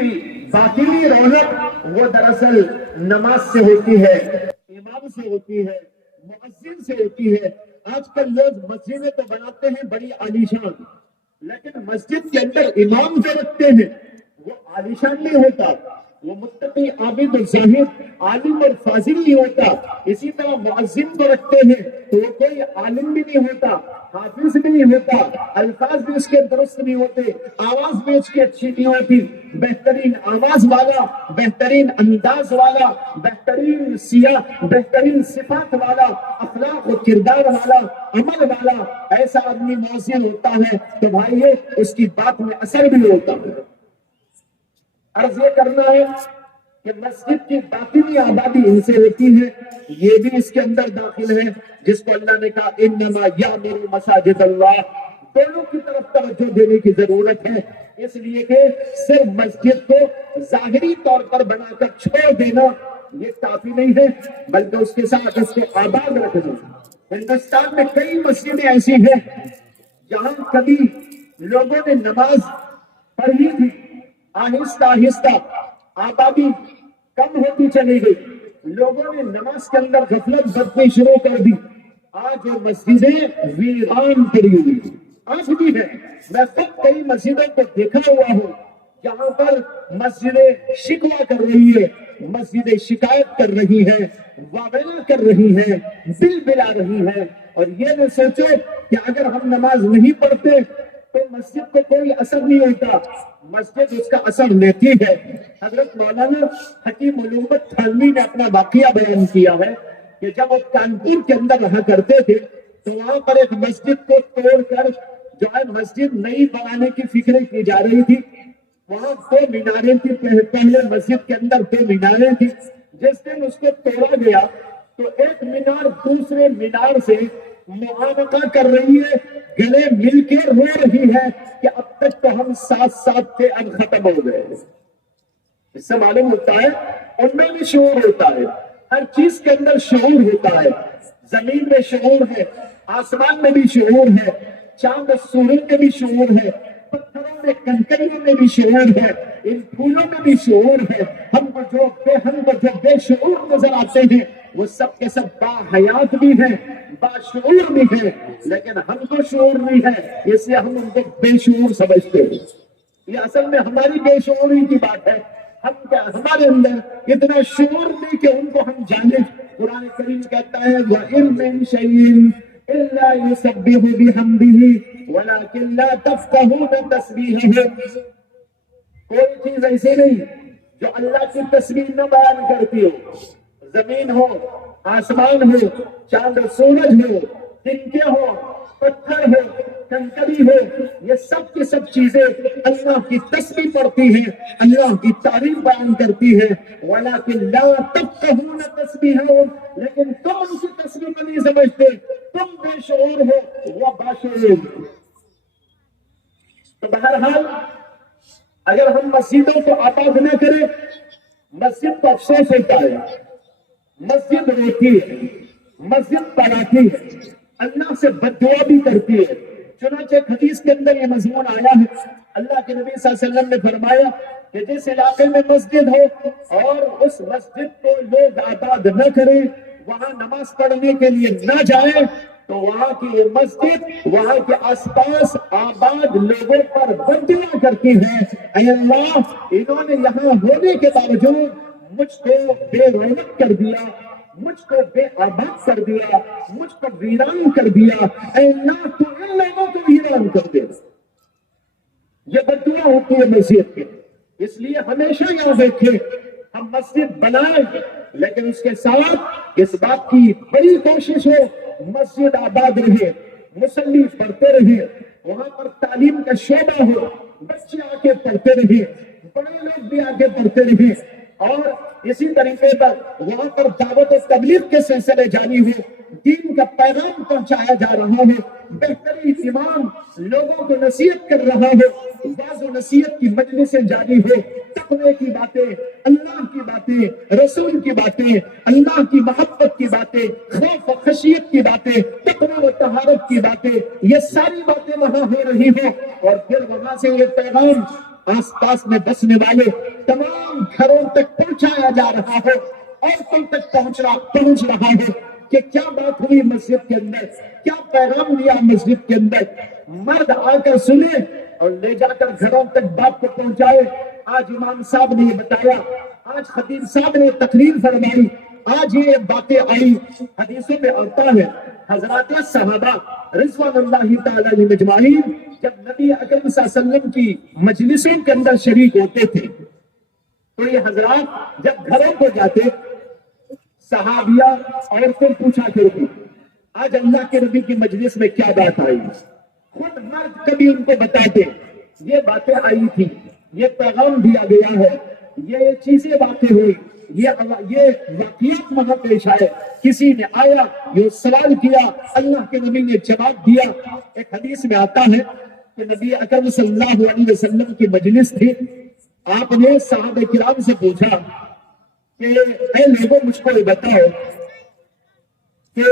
باطنی رونق وہ دراصل نماز سے ہوتی ہے, امام سے ہوتی ہے, مؤذن سے ہوتی ہے. آج کل لوگ مسجدیں تو بناتے ہیں بڑی عالیشان, لیکن مسجد کے اندر امام جو رکھتے ہیں وہ عالیشان نہیں ہوتا, وہ متقی عابد و زاہد عالم اور فاضل نہیں ہوتا. اسی طرح مؤذن کو رکھتے ہیں تو وہ کوئی عالم بھی نہیں ہوتا, حافظ بھی نہیں ہوتا, الفاظ بھی اس کے درست نہیں ہوتے, آواز بھی اس کی اچھی نہیں ہوتی. بہترین آواز والا, بہترین انداز والا, بہترین سیاہ, بہترین صفات والا, اخلاق و کردار والا, عمل والا ایسا آدمی مؤذن ہوتا ہے تو بھائیے اس کی بات میں اثر بھی ہوتا ہے. عرض یہ کرنا ہے کہ مسجد کی باطنی آبادی ان سے ہوتی ہے, یہ بھی اس کے اندر داخل ہے جس کو اللہ نے کہا انما یامر مساجد اللہ. دونوں کی طرف توجہ دینے کی ضرورت ہے, اس لیے کہ صرف مسجد کو ظاہری طور پر بنا کر چھوڑ دینا یہ کافی نہیں ہے, بلکہ اس کے ساتھ اس کو آباد رکھنا. ہندوستان میں کئی مسجدیں ایسی ہیں جہاں کبھی لوگوں نے نماز پڑھی تھی, آہستہ آہستہ آبادی کم ہوتی چلی گئی, لوگوں نے نماز کے اندر غفلت برتنی شروع کر دی. آج وہ مسجدیں ویران پڑی ہوئی آج بھی ہے. میں خود کئی مسجدوں کو دیکھا ہوا ہوں جہاں پر مسجدیں شکوہ کر رہی ہے, مسجدیں شکایت کر رہی ہے, واویلا کر رہی ہے, بل بلا رہی ہے. اور یہ نہ سوچو کہ اگر ہم نماز نہیں پڑھتے تو مسجد کو کوئی اثر نہیں ہوتا, مسجد اس کا اثر لیتی ہے. حضرت مولانا حکیم علومت تھانوی نے اپنا واقعہ بیان کیا ہے کہ جب وہ کانپور کے اندر رہا کرتے تھے تو وہاں پر ایک مسجد کو توڑ کر جو ہے مسجد نئی بنانے کی فکریں کی جا رہی تھی. وہاں 2 میناریں تھی, پہلے مسجد کے اندر 2 میناریں تھی. جس دن اس کو توڑا گیا تو ایک مینار دوسرے مینار سے معانقہ کر رہی ہے, گلے مل کے رو رہی ہے کہ اب تک تو ہم ساتھ تھے, اب ختم ہو گئے. اس سے معلوم ہوتا ہے ان میں بھی شعور ہوتا ہے, ہر چیز کے اندر شعور ہوتا ہے. زمین میں شعور ہے, آسمان میں بھی شعور ہے, چاند سورج میں بھی شعور ہے, پتھروں میں کنکریوں میں بھی شعور ہے, ان پھولوں میں بھی شعور ہے. ہم کو جو بے شعور نظر آتے ہیں وہ سب کے سب با حیات بھی ہیں, باشعور بھی ہیں, لیکن ہم کو شعور نہیں ہے, اس لیے ہم ان کو بے شعور سمجھتے ہیں. یہ اصل میں ہماری بے شعوری کی بات ہے. ہمارے اندر اتنا شعور نہیں کہ ان کو ہم جانیں. قرآن کریم کہتا ہے وَإِن مِّن شَيْءٍ إِلَّا يُسَبِّحُ بِحَمْدِهِ وَلَٰكِن لَّا تَفْقَهُونَ تَسْبِيحَهُ. کوئی چیز ایسی نہیں جو اللہ کی تسبیح نہ بیان کرتی ہو. زمین ہو، آسمان ہو، چاند سورج ہو، تنکے ہو، پتھر ہو، کنکری ہو، یہ سب کی سب چیزیں اللہ کی تسبیح پڑھتی ہیں، اللہ کی تعریف بیان کرتی ہے. وَلَٰكِن لَّا تَفْقَهُونَ تَسْبِيحَهُمْ. لیکن تم ان کی تسبیح کو نہیں سمجھتے، تم بے شعور ہو، وہ باشعور. تو بہرحال اگر ہم مسجدوں کو آباد نہ کریں، مسجد کو افسوس ہوتا ہے، مسجد روتی ہے، مسجد پڑھاتی ہے، اللہ سے بد دعا بھی کرتی ہے. چنانچہ حدیث کے اندر یہ مضمون آیا ہے، اللہ کے نبی صلی اللہ علیہ وسلم نے فرمایا کہ جس علاقے میں مسجد ہو اور اس مسجد کو لوگ آباد نہ کریں، وہاں نماز پڑھنے کے لیے نہ جائیں، تو وہاں کی یہ مسجد وہاں کے آس پاس آباد لوگوں پر بد دعا کرتی ہے. اے اللہ، انہوں نے یہاں ہونے کے باوجود مجھ کو بے رونق کر دیا، مجھ کو بے آباد کر دیا، مجھ کو ویران کر دیا. اے اللہ، تو ان لوگوں کو ویران کر دے. یہ بد دعا ہوتی ہے مسجد کی. اس لیے ہمیشہ یاد رکھیں، ہم مسجد بنائیں لیکن اس کے ساتھ اس بات کی بڑی کوشش ہو مسجد آباد رہے، مصلی پڑھتے رہے، وہاں پر تعلیم کا شعبہ ہو، بچے آ کے پڑھتے رہے، بڑے لوگ بھی آ کے پڑھتے رہے، اور اسی طریقے پر وہاں پر دعوت و تبلیغ کے سلسلے جاری ہو، دین کا پیغام پہنچایا جا رہا ہے، بہترین امام لوگوں کو نصیحت کر رہا ہے، واعظ و نصیحت کی مجلسیں جاری ہو، تقوی کی باتیں، اللہ کی باتیں، رسول کی باتیں، اللہ کی محبت کی باتیں، خوف و خشیت کی باتیں، تقوی و طہارت کی باتیں، یہ ساری باتیں وہاں ہو رہی ہوں، اور پھر وہاں سے یہ پیغام آس پاس میں بسنے والے تمام گھروں تک پہنچایا جا رہا ہے، عورتوں تک پہنچ رہا ہے کہ کیا بات ہوئی مسجد کے اندر، کیا پیغام دیا مسجد کے اندر. مرد آ کر سنے اور لے جا کر گھروں تک بات کو پہنچائے. آج امام صاحب نے یہ بتایا، آج خطیب صاحب نے تقریر فرمائی، آج یہ باتیں آئی. حدیثوں میں آتا ہے حضرات صحابہ رضوان اللہ تعالی علیہم اجمعین جب نبی اکرم صلی اللہ علیہ وسلم کی مجلسوں کے اندر شریک ہوتے تھے تو یہ حضرات جب گھروں کو جاتے، صحابیہ عورتیں پوچھا کرتی آج اللہ کے نبی کی مجلس میں کیا بات آئی. خود مرد کبھی ان کو بتاتے یہ باتیں آئی تھی، یہ پیغام دیا گیا ہے، یہ چیزیں باتیں ہوئی، یہ واقعات وہاں پیش آئے، کسی نے آیا، یہ سوال کیا، اللہ کے نبی نے جواب دیا. ایک حدیث میں آتا ہے کہ نبی اکرم صلی اللہ علیہ وسلم کی مجلس تھی، آپ نے صحابہ کرام سے پوچھا کہ اے لوگوں مجھ کو یہ بتاؤ کہ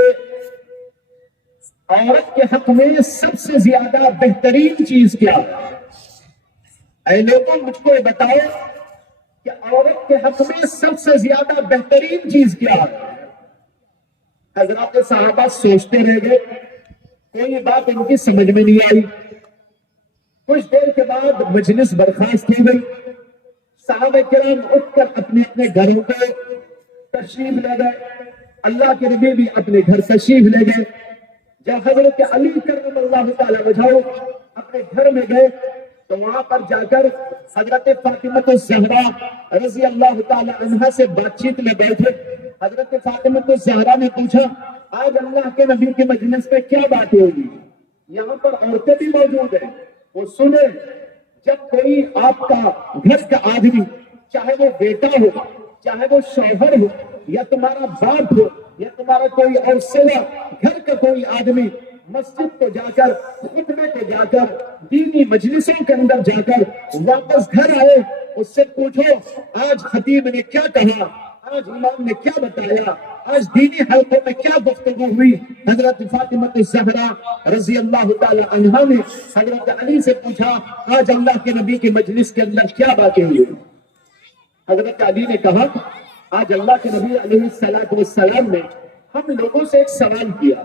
عورت کے حق میں سب سے زیادہ بہترین چیز کیا ہے. اے لوگوں مجھ کو یہ بتاؤ کہ عورت کے حق میں سب سے زیادہ بہترین چیز کیا ہے. حضرات صحابہ سوچتے رہ گئے، کوئی بات ان کی سمجھ میں نہیں آئی. کچھ دیر کے بعد مجلس برخاست ہو گئی، صحابہ کرام اٹھ کر اپنے اپنے گھروں کو تشریف لے گئے، اللہ کے نبی بھی اپنے گھر تشریف لے گئے. جب حضرت علی کرم اللہ تعالی وجہہ اپنے گھر میں گئے تو وہاں پر جا کر حضرت فاطمہ الزہرا رضی اللہ تعالی عنہا سے بات چیت میں بیٹھے. حضرت فاطمہ الزہرا نے پوچھا آج اللہ کے نبی کی مجلس میں کیا باتیں ہوگی، یہاں پر عورتیں بھی موجود ہیں، وہ سنیں. جب کوئی آپ کا گھر کا آدمی، چاہے وہ بیٹا ہو، چاہے وہ شوہر ہو، یا تمہارا باپ ہو، یا تمہارا کوئی اور سوا گھر کا کوئی آدمی مسجد کو جا کر، خطبے کو جا کر، دینی مجلسوں کے اندر جا کر واپس گھر آئے، اس سے پوچھو آج خطیب نے کیا کہا، آج امام نے کیا بتایا، آج دینی حلقوں میں کیا گفتگو ہوئی. حضرت فاطمہ الزہرا رضی اللہ تعالی عنہا نے حضرت علی سے پوچھا آج اللہ کے نبی کی مجلس کے اندر کیا باتیں ہوئی. حضرت علی نے کہا آج اللہ کے نبی علیہ السلام نے ہم لوگوں سے ایک سوال کیا،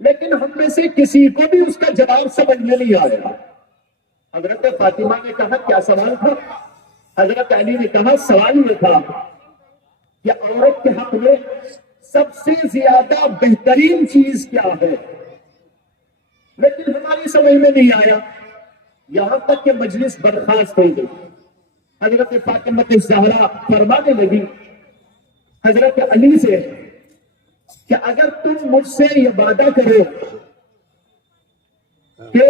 لیکن ہم میں سے کسی کو بھی اس کا جواب سمجھ میں نہیں آیا. حضرت فاطمہ نے کہا کیا سوال تھا؟ حضرت علی نے کہا سوال یہ تھا کہ عورت کے حق میں سب سے زیادہ بہترین چیز کیا ہے؟ لیکن ہماری سمجھ میں نہیں آیا، یہاں تک کہ مجلس برخاست ہو گئی۔ حضرت فاطمہ الزہرا فرمانے لگی حضرت علی سے کہ اگر تم مجھ سے یہ وعدہ کرو کہ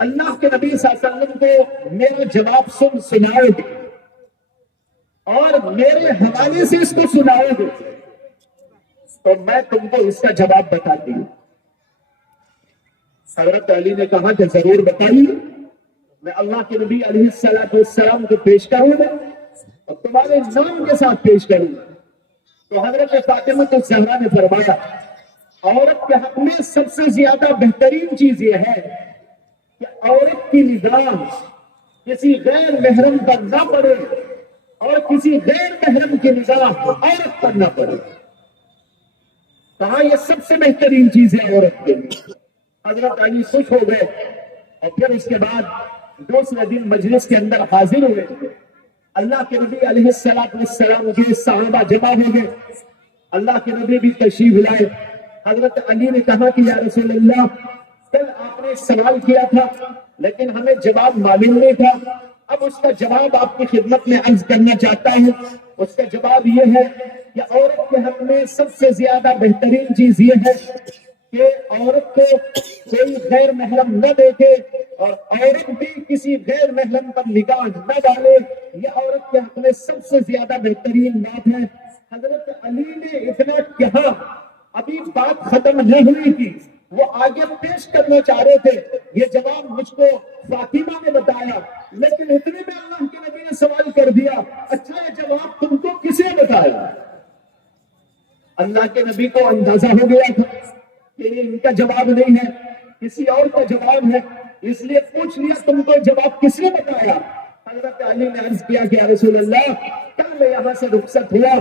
اللہ کے نبی صلی اللہ علیہ وسلم کو میرا جواب سناؤ گے اور میرے حوالے سے اس کو سناؤ گے تو میں تم کو اس کا جواب بتاتی ہوں۔ حضرت علی نے کہا کہ ضرور بتائیے، میں اللہ کے نبی علیہ السلام کو پیش کروں گا اور تمہارے نام کے ساتھ پیش کروں گا۔ تو حضرت فاطمہ الزہرا نے فرمایا عورت کے حق میں سب سے زیادہ بہترین چیز یہ ہے کہ عورت کی نگاہ کسی غیر محرم پر نہ پڑے اور کسی غیر محرم کی نگاہ عورت پر نہ پڑے۔ کہا یہ سب سے بہترین چیز ہے عورت کے لیے۔ حضرت علی خوش ہو گئے اور پھر اس کے بعد دوسرے دن مجلس کے اندر حاضر ہوئے۔ اللہ کے نبی علیہ السلام کے صحابہ جمع ہو گئے، اللہ کے نبی بھی تشریف لائے۔ حضرت علی نے کہا کہ یا رسول اللہ کل آپ نے سوال کیا تھا لیکن ہمیں جواب معلوم نہیں تھا، اب اس کا جواب آپ کی خدمت میں عرض کرنا چاہتا ہوں۔ اس کا جواب یہ ہے کہ عورت کے حق میں سب سے زیادہ بہترین چیز یہ ہے کہ عورت کو کوئی غیر محرم نہ دیکھے اور عورت بھی کسی غیر محرم پر نگاہ نہ ڈالے، یہ عورت کے حق میں سب سے زیادہ بہترین بات ہے۔ حضرت علی نے اتنا کہا، ابھی بات ختم نہیں ہوئی تھی، وہ آگے پیش کرنا چاہ رہے تھے، یہ جواب مجھ کو فاطمہ نے بتایا، لیکن اتنے میں اللہ کے نبی نے سوال کر دیا اچھا یہ جواب تم کو کسے بتایا؟ اللہ کے نبی کو اندازہ ہو گیا تھا کہ یہ ان کا جواب نہیں ہے، کسی اور کا جواب ہے، اس لیے پوچھ لیا تم کو جواب کس نے بتایا؟ حضرت علی نے عرض کیا کہ یا رسول اللہ کل میں یہاں سے رخصت ہوا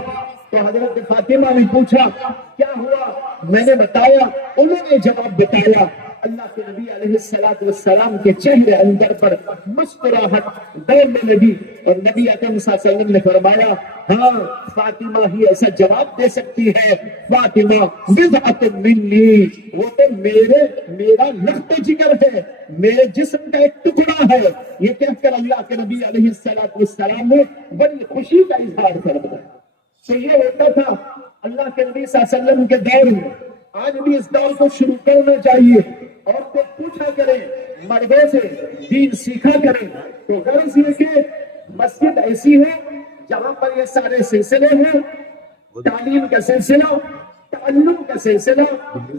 تو حضرت فاطمہ نے پوچھا کیا ہوا، میں نے بتایا، انہوں نے جواب بتایا۔ اللہ کے نبی علیہ السلام کے چہرے اندر پر مسکراہٹ دوڑنے لگی اور نبی اکرم صلی اللہ علیہ وسلم نے فرمایا ہاں فاطمہ ہی ایسا جواب دے سکتی ہے، فاطمہ بضعۃ منی، وہ تو میرا لخت جگر ہے، میرے جسم کا ایک ٹکڑا ہے۔ یہ کہہ کر اللہ کے نبی علیہ السلام نے بڑی خوشی کا اظہار فرمایا۔ تو یہ ہوتا تھا اللہ کے نبی صلی اللہ علیہ وسلم کے دور میں، آج بھی اس دور کو شروع کرنا چاہیے، عورتیں پوچھا کریں مردوں سے، دین سیکھا کریں۔ تو غرض یہ کہ مسجد ایسی ہے جہاں پر یہ سارے سلسلے ہیں، تعلیم کا سلسلہ، تعلم کا سلسلہ،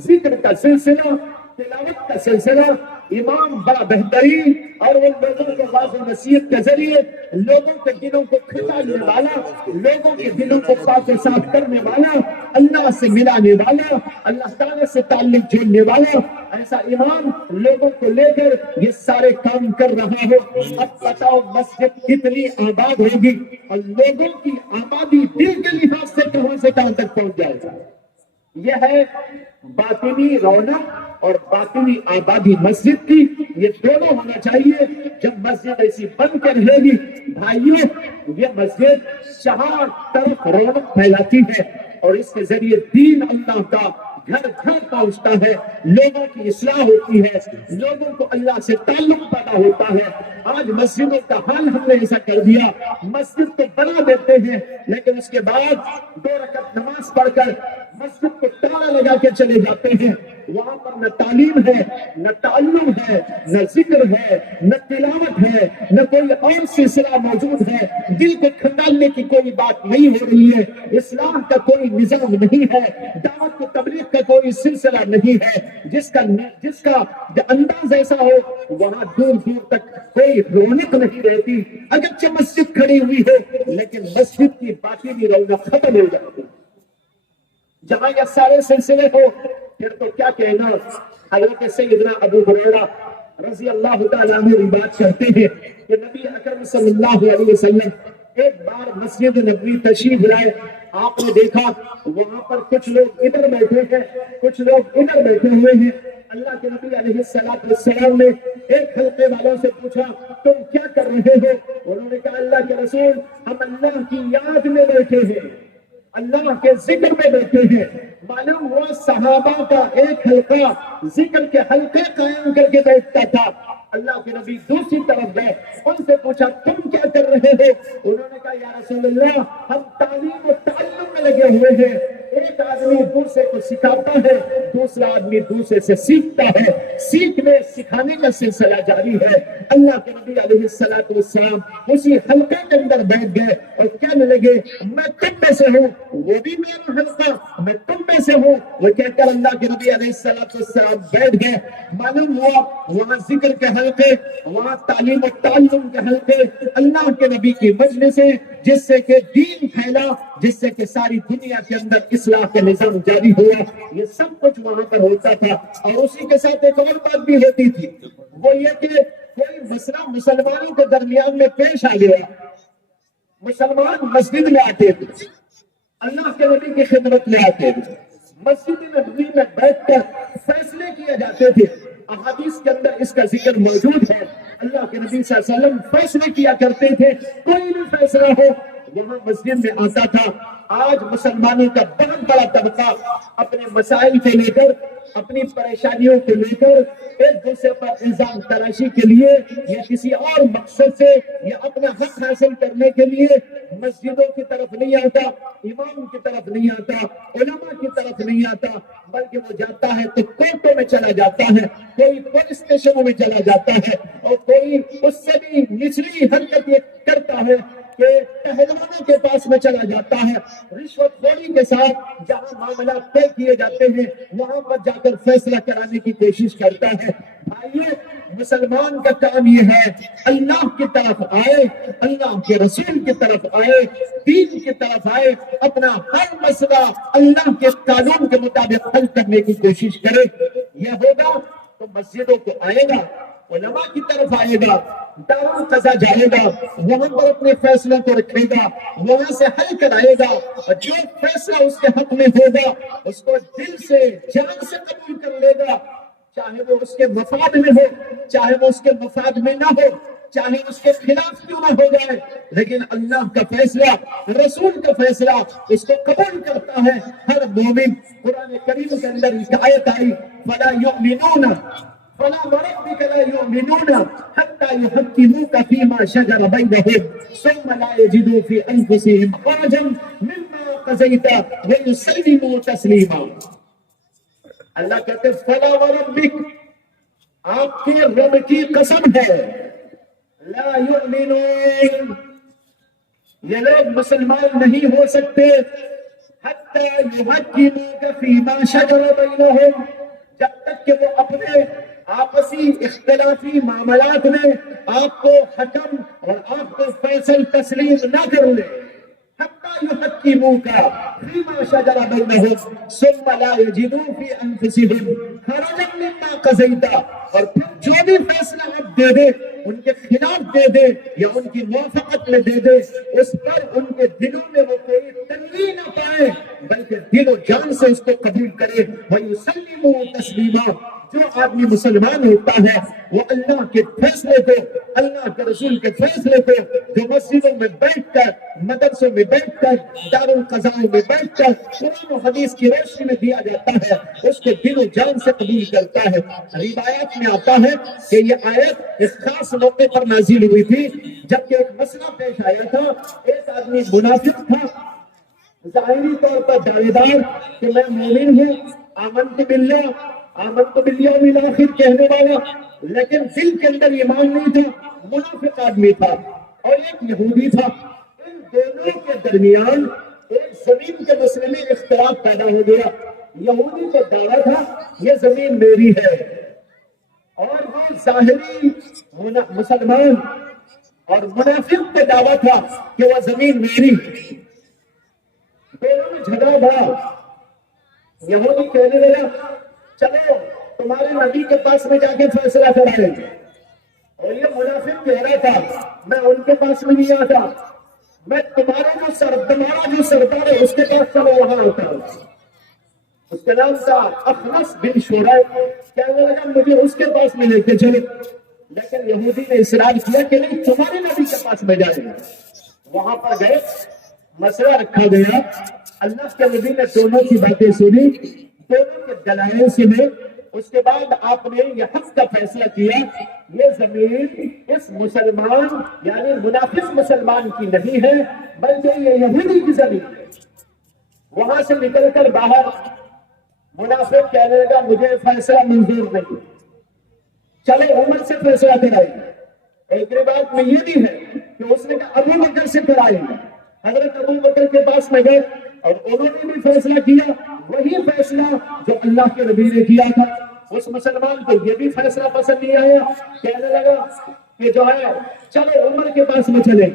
ذکر کا سلسلہ، تلاوت کا سلسلہ، امام بڑا بہترین اور وہ لوگوں کو واضح نصیحت کے ذریعے لوگوں کے دلوں کو کھٹانے والا، لوگوں کے دلوں کو پاک و صاف کرنے والا، اللہ سے ملانے والا، اللہ تعالیٰ سے تعلق جوڑنے والا ایسا امام لوگوں کو لے کر یہ سارے کام کر رہا ہو۔ اب بتاؤ مسجد کتنی آباد ہوگی اور لوگوں کی آبادی دل کے لحاظ سے کہاں تک پہنچ جائے گا۔ یہ ہے باطنی رونق اور باطنی آبادی مسجد کی، یہ دونوں ہونا چاہیے۔ جب مسجد ایسی بن کر رہے گی بھائیوں، یہ مسجد چار طرف رونق پھیلاتی ہے اور اس کے ذریعے دین اللہ کا گھر گھر پہنچتا ہے، لوگوں کی اصلاح ہوتی ہے، لوگوں کو اللہ سے تعلق پیدا ہوتا ہے۔ آج مسجدوں کا حال ہم نے ایسا کر دیا، مسجد تو بنا دیتے ہیں لیکن اس کے بعد 2 رکعت نماز پڑھ کر مسجد کو تالا لگا کے چلے جاتے ہیں، وہاں پر نہ تعلیم ہے، نہ تعلم ہے، نہ ذکر ہے، نہ تلاوت ہے، نہ کوئی اور سلسلہ موجود ہے، دل کو کھنگالنے کی کوئی بات نہیں ہو رہی ہے، اسلام کا کوئی نظام نہیں ہے، دعوت و تبلیغ کا کوئی سلسلہ نہیں ہے، جس کا انداز ایسا ہو وہاں دور دور تک کوئی رونق نہیں رہتی۔ اگرچہ مسجد کھڑی ہوئی ہو لیکن مسجد کی باطنی رونق ختم ہو جاتی۔ جہاں یہ سارے سلسلے ہو پھر تو کیا کہنا۔ حضرت سیدنا ابو ہریرہ رضی اللہ تعالیٰ عنہ بات کرتے ہیں کہ نبی اکرم صلی اللہ علیہ وسلم ایک بار مسجد نبوی تشریف لائے، آپ نے دیکھا وہاں پر کچھ لوگ ادھر بیٹھے ہیں، کچھ لوگ ادھر بیٹھے ہوئے ہیں۔ اللہ کے نبی علیہ السلام نے ایک حلقے والوں سے پوچھا تم کیا کر رہے ہو؟ انہوں نے کہا اللہ کے رسول ہم اللہ کی یاد میں بیٹھے ہیں، اللہ کے ذکر میں بیٹھے ہیں۔ معلوم ہوا صحابہ کا ایک حلقہ ذکر کے حلقے قائم کر کے بیٹھتا تھا۔ اللہ کے نبی دوسری طرف گئے، ان سے پوچھا تم کیا کر رہے ہو؟ انہوں نے کہا یا رسول اللہ ہم تعلیم و تعلم میں لگے ہوئے ہیں، ایک آدمی دوسرے کو سکھاتا ہے، دوسرا آدمی دوسرے سے سیکھتا ہے، سیکھنے سکھانے کا سلسلہ جاری ہے۔ اللہ کے نبی علیہ السلام اسی حلقے کے اندر بیٹھ گئے اور کہنے لگے میں تم میں سے ہوں، وہ بھی میرا حلقہ، میں تم میں سے ہوں، وہ کہہ کر اللہ کے نبی علیہ السلام بیٹھ گئے۔ معلوم ہوا وہاں ذکر کے حلقے، وہاں تعلیم و تعلم کے حلقے، اللہ کے نبی کی مجلسیں، جس سے کہ دین پھیلا، جس سے کہ ساری دنیا کے اندر اصلاح کا نظام جاری ہوا، یہ سب کچھ وہاں پر ہوتا تھا۔ اور اسی کے ساتھ ایک اور بات بھی ہوتی تھی، وہ یہ کہ کوئی مسئلہ مسلمانوں کے درمیان میں پیش آ گیا، مسلمان مسجد میں آتے تھے، اللہ کے نبی کی خدمت میں آتے تھے، مسجد نبوی میں بیٹھ کر فیصلے کیے جاتے تھے۔ احادیث کے اندر اس کا ذکر موجود ہے، اللہ کے نبی صلی اللہ علیہ وسلم فیصلے کیا کرتے تھے، کوئی بھی فیصلہ ہو وہاں مسجد میں آتا تھا۔ آج مسلمانوں کا بہت بڑا طبقہ اپنے مسائل کو لے کر، اپنی پریشانیوں کو لے کر ایک دوسرے پر الزام تراشی کے لیے یا کسی اور مقصد سے یا اپنا حق حاصل کرنے کے لیے مسجدوں کی طرف نہیں آتا، امام کی طرف نہیں آتا، علماء کی طرف نہیں آتا، بلکہ وہ جاتا ہے تو کورٹوں میں چلا جاتا ہے، کوئی پولیس اسٹیشنوں میں چلا جاتا ہے، اور کوئی اس سے بھی نچلی حرکت یہ کرتا ہے کہ پہلوانوں کے پاس میں چلا جاتا ہے، رشوت خوری کے ساتھ جہاں معاملات طے کیے جاتے ہیں وہاں پر جا کر فیصلہ کرانے کی کوشش کرتا ہے۔ بھائیو، مسلمان کا کام یہ ہے اللہ کی طرف آئے، اللہ کے رسول کی طرف آئے، دین کی طرف آئے، اپنا ہر مسئلہ اللہ کے قانون کے مطابق حل کرنے کی کوشش کرے۔ یہ ہوگا تو مسجدوں کو آئے گا، علماء کی طرف آئے گا، دارالقضا جائے گا، وہاں پر اپنے فیصلوں کو رکھے گا، وہاں سے حل کرائے گا، اور جو فیصلہ اس کے حق میں ہوگا اس کو دل سے جان سے قبول کر لے گا، چاہے وہ اس کے مفاد میں ہو، چاہے وہ اس کے مفاد میں نہ ہو، چاہے اس کے خلاف کیوں نہ ہو جائے، لیکن اللہ کا فیصلہ، رسول کا فیصلہ اس کو قبول کرتا ہے ہر مومن۔ قرآن کریم کے اندر ایک آیت آئی فَلَا يُؤْمِنُونَ فَلَا وَرَبِّكَ لَا يُؤْمِنُونَ حَتَّى يُحَكِّمُوكَ فِي مَا شَجَرَ بَيْنَهُمْ ثُمَّ لَا يَجِدُوا فِي أَنفُسِهِمْ حَرَجًا مِّمَّا قَضَيْتَ وَيُسَلِّمُوا تَسْلِيمًا۔ اللہ کہتے ہیں فَلَا وَرَبِّكَ، آپ کے رب کی قسم ہے، لا يؤمنون، یہ لوگ مسلمان نہیں ہو سکتے، حتی یحکموک فیما شجر بینہم، جب تک کہ وہ اپنے آپسی اختلافی معاملات میں آپ کو حکم اور آپ کو فیصل تسلیم نہ کر لے، حتی یحکموک فیما شجر بینہم ثم لا یجدوا فی انفسہم حرجا مما قضیت، اور پھر جو بھی فیصلہ آپ دے دے ان کے خلاف دے دے یا ان کی موافقت میں دے دے، اس پر ان کے دلوں میں وہ کوئی تنگی نہ پائے بلکہ دل و جان سے اس کو قبول کرے۔ وَيُسَلِّمُوا تَسْلِيمًا، جو آدمی مسلمان ہوتا ہے وہ اللہ کے فیصلے کو، اللہ کے رسول کے فیصلے کو، جو مسجدوں میں بیٹھ کر، مدرسوں میں بیٹھ کر، دارالقضاء میں بیٹھ کر قرآن و حدیث کی روشنی میں دیا جاتا ہے، اس کو دل و جان سے قبول کرتا ہے۔ روایات میں آتا ہے کہ یہ آیت اس خاص موقع پر نازل ہوئی تھی جبکہ ایک مسئلہ پیش آیا تھا، ایک آدمی منافق تھا، ظاہری طور پر دعوے دار کہ میں مومن ہوں، آمنت باللہ، آمنت بالیوم الاخر کہنے والا، لیکن دل کے اندر ایمان نہیں تھا، منافق آدمی تھا، اور ایک یہودی تھا۔ ان دونوں کے درمیان ایک زمین کے مسئلے میں اختلاف پیدا ہو گیا۔ یہودی کو دعویٰ تھا یہ زمین میری ہے، اور وہ ظاہری مسلمان اور منافق کو دعویٰ تھا کہ وہ زمین میری۔ دونوں میں جھگڑا بڑا، یہودی کہنے لگا چلو تمہارے نبی کے پاس میں جا کے فیصلہ کرائیں گے، اور یہ منافق کہہ رہا تھا میں ان کے پاس میں نہیں آتا، میں تمہارا جو سردار ہے اس کے پاس چلو وہاں ہوتا ہوں. اس کا نام تھا اخنس بن شریح. کہنے لگا مجھے اس کے پاس میں لے کے چلے. لیکن یہودی نے اصرار کیا کہ نہیں تمہارے نبی کے پاس میں جائیں گے. وہاں پر گئے, مسئلہ رکھا گیا. اللہ کے نبی نے دونوں کی باتیں سنی, دونوں کے دلائل سنے. اس کے بعد آپ نے یہ حق کا فیصلہ کیا یہ زمین اس مسلمان یعنی منافق مسلمان کی نہیں ہے بلکہ یہ یہودی کی زمین ہے. وہاں سے نکل کر باہر منافق کہنے لگا مجھے فیصلہ منظور نہیں, چلے عمر سے فیصلہ کرائیے. ایک روایت میں یہ بھی ہے کہ اس نے کہا ابو بکر سے کرائیے. حضرت ابو بکر کے پاس میں گئے اور انہوں نے بھی فیصلہ کیا, وہی فیصلہ جو اللہ کے نبی نے کیا تھا. اس مسلمان کو یہ بھی فیصلہ پسند نہیں آیا, کہنے لگا کہ جو ہے چلو عمر کے پاس میں چلے.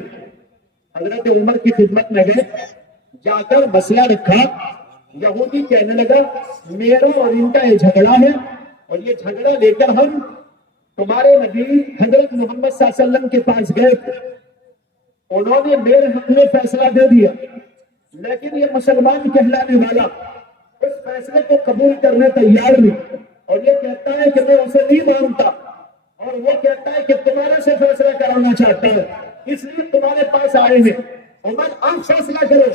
حضرت عمر کی خدمت میں گئے, جا کر مسئلہ رکھا. یہودی کہنے لگا میرا اور ان کا یہ جھگڑا ہے اور یہ جھگڑا لے کر ہم تمہارے نبی حضرت محمد صلی اللہ علیہ وسلم کے پاس گئے. انہوں نے میرے حق میں فیصلہ دے دیا, لیکن یہ مسلمان کہلانے والا اس فیصلے کو قبول کرنے تیار نہیں اور یہ کہتا ہے کہ میں اسے نہیں مانتا اور وہ کہتا ہے کہ تمہارے سے فیصلہ کرانا چاہتا ہے, اس لیے تمہارے پاس آئے ہیں. عمر آپ فیصلہ کرو.